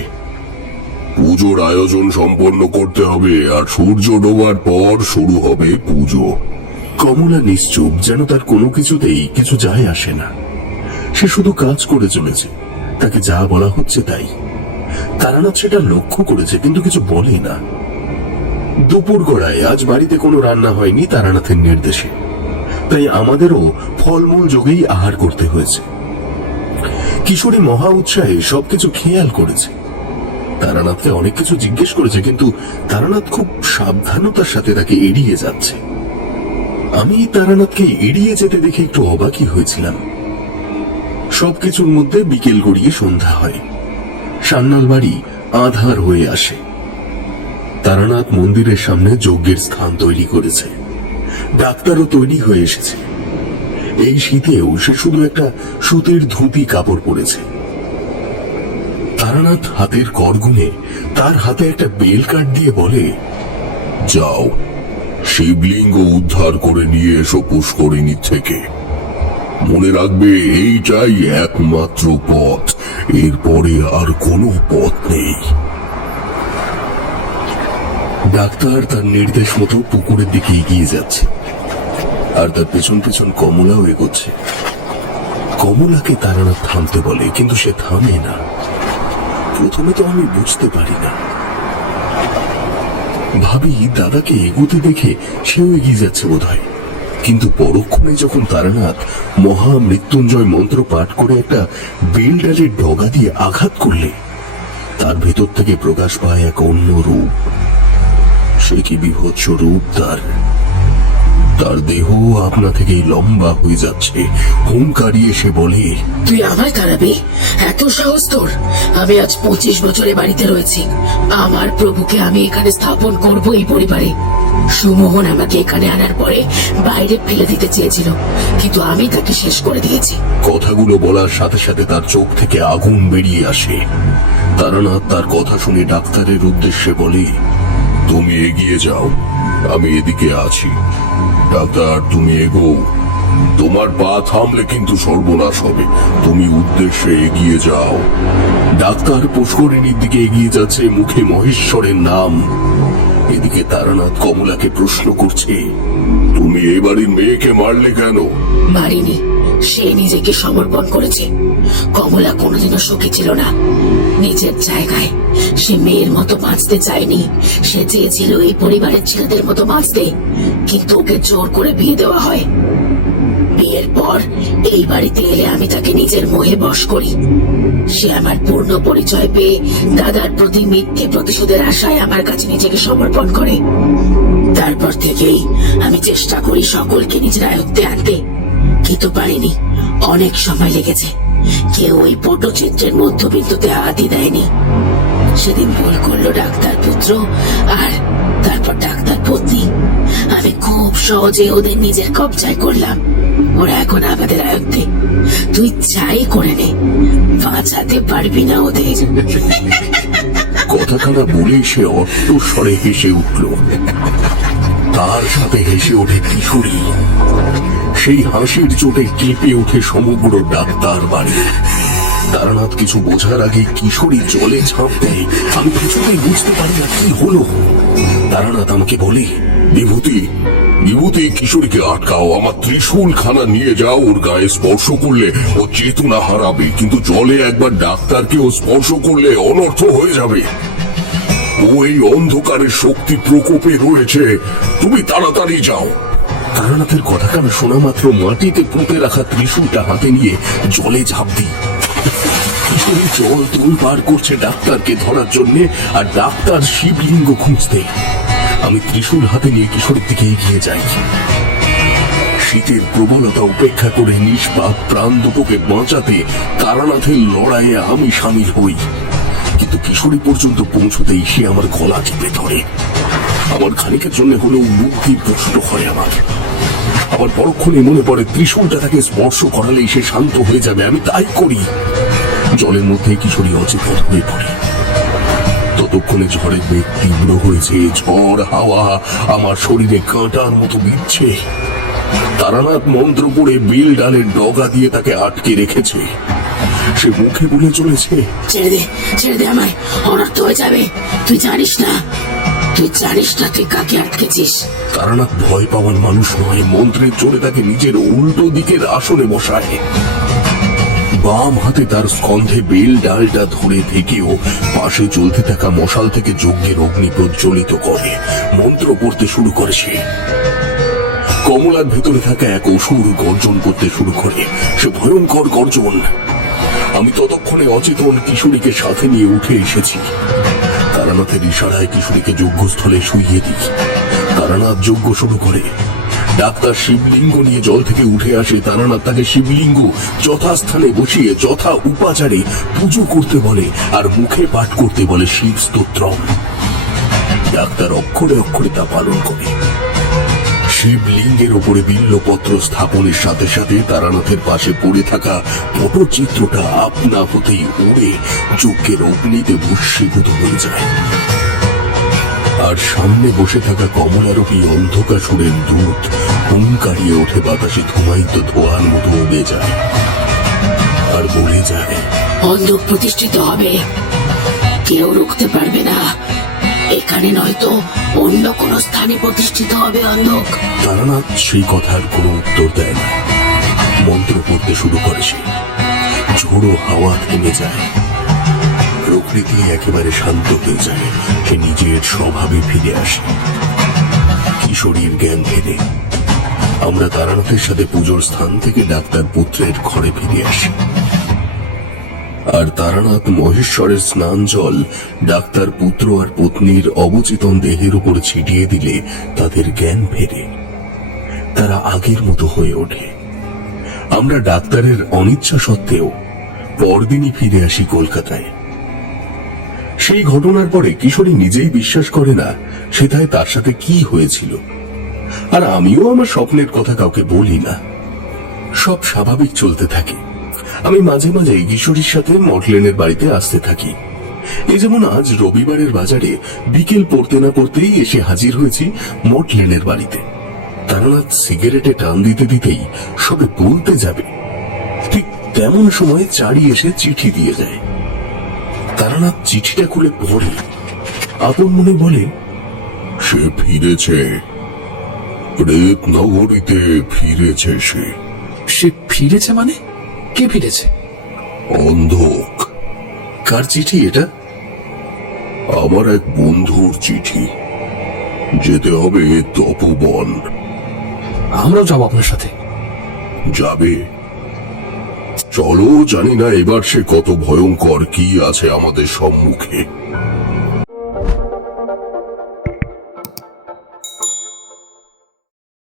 পুজোর আয়োজন সম্পন্ন করতে হবে, আর সূর্য ডোবার পর শুরু হবে পুজো। কমলা নিশ্চুপ, যেন তার কোনো কিছুতেই কিছু যায় আসে না। সে শুধু কাজ করে চলেছে, তাকে যা বলা হচ্ছে তাই। তারানাথ সেটা লক্ষ্য করেছে, কিন্তু কিছু বলে না। দুপুর গড়ায় আজ বাড়িতে কোনো রান্না হয়নি তারানাথের নির্দেশে, তাই আমাদেরও ফলমূল যোগেই আহার করতে হয়েছে। কিশোরী মহা উৎসাহে সবকিছু খেয়াল করেছে। তারানাথকে অনেক কিছু জিজ্ঞেস করেছে, কিন্তু তারানাথ খুব সাবধানতার সাথে তাকে এড়িয়ে যাচ্ছে। আমি তারানাথকে এড়িয়ে যেতে দেখে একটু অবাকই হয়েছিলাম। সবকিছুর মধ্যে বিকেল গড়িয়ে সন্ধ্যা হয়। সান্নাল বাড়ি আধার হয়ে আসে। তারানাথ মন্দিরের সামনে যজ্ঞের স্থান তৈরি করেছে। ডাক্তারও তৈরি হয়ে এসেছে। এই শীতেও সে শুধু একটা সুতির ধুতি কাপড় পরেছে। তারানাথ হাতের কর গুনে তার হাতে একটা বেল কাঠ দিয়ে বলে, যাও, শিবলিঙ্গ উদ্ধার করে নিয়ে এসো পুষ্করিণী থেকে। মনে রাখবে, এইটাই একমাত্র পথ, এরপরে আর কোনো পথ নেই। ডাক্তার তার নির্দেশ মতো পুকুরের দিকে এগিয়ে যাচ্ছে, আর তার পেছন পেছন কমলাও এগোচ্ছে। কমলাকে তারানাথ থামতে বলে, কিন্তু সে থামে না। প্রথমে তো আমি বুঝতে পারি না, ভাবি দাদাকে এগোতে দেখে সেও এগিয়ে যাচ্ছে বোধহয়। কিন্তু পরক্ষণে যখন তারানাথ মহা মৃত্যুঞ্জয় মন্ত্র পাঠ করে একটা বেল ডালের ডগা দিয়ে আঘাত করলে তার ভেতর থেকে প্রকাশ পায় এক অন্য রূপ। সে কি বিভৎস রূপ তার! তার দেহ আপনা থেকেই লম্বা হয়ে যাচ্ছে। হুঙ্কারিয়ে সে বলে, তুই আমায় তাড়াবি? এত সাহস তোর? আমি আজ 25 বছরে বাড়িতে রয়েছি। আমার প্রভুকে আমি এখানে স্থাপন করব এই পরিবারে। সুমোহন আমাকে এখানে আনার পরে বাইরে ফেলে দিতে চেয়েছিল, কিন্তু আমি তাকে শেষ করে দিয়েছি। কথাগুলো বলার সাথে সাথে তার চোখ থেকে আগুন বেরিয়ে আসে। তারানাথ তার কথা শুনে ডাক্তারের উদ্দেশ্যে বলে, তুমি এগিয়ে যাও, আমি এদিকে আছি। ডাক্তার, তুমি এগো। তোমার পা থামলে কিন্তু সর্বনাশ হবে। তুমি উদ্দেশ্যে এগিয়ে যাও। ডাক্তার পুষ্করিণীর দিকে এগিয়ে যাচ্ছে, মুখে মহেশ্বরের নাম। এদিকে তারানাথ কমলাকে প্রশ্ন করছে, তুমি এই বাড়ির মেয়েকে মারলে কেন? মারিনি, সে নিজেকে সমর্পণ করেছে। কমলা কোনোদিনও সুখী ছিল না নিজের জায়গায়। সে মেয়ের মতো বাঁচতে চায়নি, সে চেয়েছিল এই পরিবারের ছেলেদের মতো বাঁচতে, কিন্তু ওকে জোর করে বিয়ে দেওয়া হয়। বিয়ের পর এই বাড়িতে এলে আমি তাকে নিজের মোহে বশ করি। সে আমার পূর্ণ পরিচয় পেয়ে দাদার প্রতি মিথ্যে প্রতিশোধের আশায় আমার কাছে নিজেকে সমর্পণ করে। তারপর থেকেই আমি চেষ্টা করি সকলকে নিজের আয়ত্তে আনতে, কিন্তু পারিনি। অনেক সময় লেগেছে, কেউ ওই পটচিত্রের মধ্যবিন্দুতে হাতই দেয়নি। সেদিন ভুল করলো ডাক্তার পুত্র আর তারপর ডাক্তার পত্নী। আমি খুব সহজে ওদের নিজের কবজায় করলাম। ওরা এখন আমাদের আয়ত্তে। তুই যাই করে নে, বাঁচাতে পারবি না ওদের। কথাখানা বলে সে অট্টস্বরে হেসে উঠল। তার সাথে হেসে ওঠে কিশোরী। সেই হাসির চোটে কেঁপে ওঠে সমগ্র ডাক্তার বাড়ি। তারানাথ কিছু বোঝার আগে কিশোরী জলে ঝাঁপ দেয়। আমি কিছুতেই বুঝতে পারি না কি হলো। তারানাথ আমাকে বলে, বিভূতি, বিভূতি, কিশোরীকে আটকাও। আমার ত্রিশূল খানা নিয়ে যাও। ওর গায়ে স্পর্শ করলে ও চেতনা হারাবে, কিন্তু জলে একবার ডাক্তারকেও স্পর্শ করলে অনর্থ হয়ে যাবে। ও এই অন্ধকারের শক্তি প্রকোপে রয়েছে। তুমি তাড়াতাড়ি যাও। তারানাথের কথাখানা শোনা মাত্র মাটিতে পুঁতে রাখা ত্রিশূলটা হাতে নিয়ে জলে ঝাঁপ দিই। কিশোরী জল তুল পার করছে ডাক্তারকে ধরার জন্য, আর ডাক্তার শিবলিঙ্গ খুঁজতে। আমি ত্রিশূল হাতে নিয়ে কিশোরীর দিকে এগিয়ে যাই। শীতের প্রবলতা উপেক্ষা করে নিষ্পাপ প্রাণ দুটোকে বাঁচাতে তারানাথের লড়াইয়ে আমি সামিল হই। কিন্তু কিশোরী পর্যন্ত পৌঁছতেই সে আমার গলা টিপে ধরে। আমার খানিকের জন্য হলেও মুক্তি প্রশ্ন হয় আমার পরক্ষণে মনে পড়ে ত্রিশূলটা তাকে স্পর্শ করালেই সে শান্ত হয়ে যাবে। আমি তাই করি। জলের মধ্যে কিশোরী অচেতন হয়ে পড়ে। ততক্ষণে ঝড়ের বেগ তীব্র হয়েছে। ঝড় হাওয়া আমার শরীরে কাঁটার মতো বিচ্ছে। তারানাথ মন্ত্র পড়ে বেল ডালের ডগা দিয়ে তাকে আটকে রেখেছে। সে মুখে বলে চলেছে, ছেড়ে দে, ছেড়ে দে আমায়, অনর্থ হয়ে যাবে। তুই জানিস না তুই কাকে আটকেছিস। তারানাথ ভয় পাওয়ার মানুষ নয়। মন্ত্রের জোরে তাকে নিজের উল্টো দিকের আসনে বসায়। বাম হাতে তার স্কন্ধে বেল ডালটা ধরে থেকেও পাশে চলতে থাকা মশাল থেকে যজ্ঞের অগ্নি প্রজ্বলিত করে মন্ত্র পড়তে শুরু করে সে। কমলার ভেতরে থাকা এক অসুর গর্জন করতে শুরু করে। সে ভয়ঙ্কর গর্জন। আমি ততক্ষণে অচেতন কিশোরীকে সাথে নিয়ে উঠে এসেছি। তারানাথের ইশারায় কিশোরীকে যজ্ঞস্থলে শুইয়ে দিই। তারানাথ যজ্ঞ শুরু করে। ডাক্তার শিবলিঙ্গ নিয়ে জল থেকে উঠে আসে। তারানাথ তাকে শিবলিঙ্গ যথাস্থানে বসিয়ে যথা উপাচারে পুজো করতে বলে আর মুখে পাঠ করতে বলে শিব স্তোত্রম। ডাক্তার অক্ষরে অক্ষরে তা পালন করে। শিবলিঙ্গের ওপরে বিল্লপত্র স্থাপনের সাথে সাথে তারানাথের পাশে পড়ে থাকা পটচিত্রটা আপনা হতেই উড়ে যজ্ঞের অগ্নিতে ভস্মীভূত হয়ে যায়। আর সামনে বসে থাকা কমলারূপী অন্ধকাসুরের দূত হুঙ্কারিয়ে ওঠে বাতাসে ধুমায়িত ধোঁয়ার মতো উড়ে যায় আর বলে যায়, অন্ধক প্রতিষ্ঠিত হবে, কেউ রুখতে পারবে না। এখানে নয়তো অন্য কোনো স্থানে প্রতিষ্ঠিত হবে অন্ধক। তারানাথ সেই কথার কোনো উত্তর দেয় না। মন্ত্র পড়তে শুরু করে সে। ঝোড়ো হাওয়া থেমে যায়, প্রকৃতি একেবারে শান্ত হয়ে যায়। সে নিজের স্বভাবে ফিরে আসে, কিশোরীর জ্ঞান ফেরে। আমরা তারানাথের সাথে পুজোর স্থান থেকে ডাক্তার পুত্রের ঘরে ফিরে আসি। আর তারানাথ মহেশ্বরের স্নান জল ডাক্তার পুত্র আর পত্নীর অবচেতন দেহের উপর ছিটিয়ে দিলে তাদের জ্ঞান ফেরে, তারা আগের মতো হয়ে ওঠে। আমরা ডাক্তারের অনিচ্ছা সত্ত্বেও পরদিনই ফিরে আসি কলকাতায়। সেই ঘটনার পরে কিশোরী নিজেই বিশ্বাস করে না সেটায় তার সাথে কি হয়েছিল, আর আমিও আমার স্বপ্নের কথা কাউকে বলি না। সব স্বাভাবিক চলতে থাকে। আমি মাঝে মাঝে কিশোরীর সাথে মটলেনের বাড়িতে আসতে থাকি। এই যেমন আজ রবিবারের বাজারে বিকেল পড়তে না পড়তেই এসে হাজির হয়েছি মটলেনের বাড়িতে। তারানাথ সিগারেটে টান দিতে দিতেই সবে বলতে যাবে, ঠিক তেমন সময় চারি এসে চিঠি দিয়ে যায়। তারানাথ চিঠিটা খুলে পড়ে আপন মনে বলে, সে ফিরেছে, প্রেত নগরীতে ফিরেছে সে। সে ফিরেছে মানে? কে ফিরেছে? অন্ধক। কার চিঠি এটা? আমার এক বন্ধুর চিঠি। যেতে হবে তপোবন। আমরাও যাবো আপনার সাথে। যাবে? চলো, জানি না এবার সে কত ভয়ঙ্কর, কি আছে আমাদের সম্মুখে।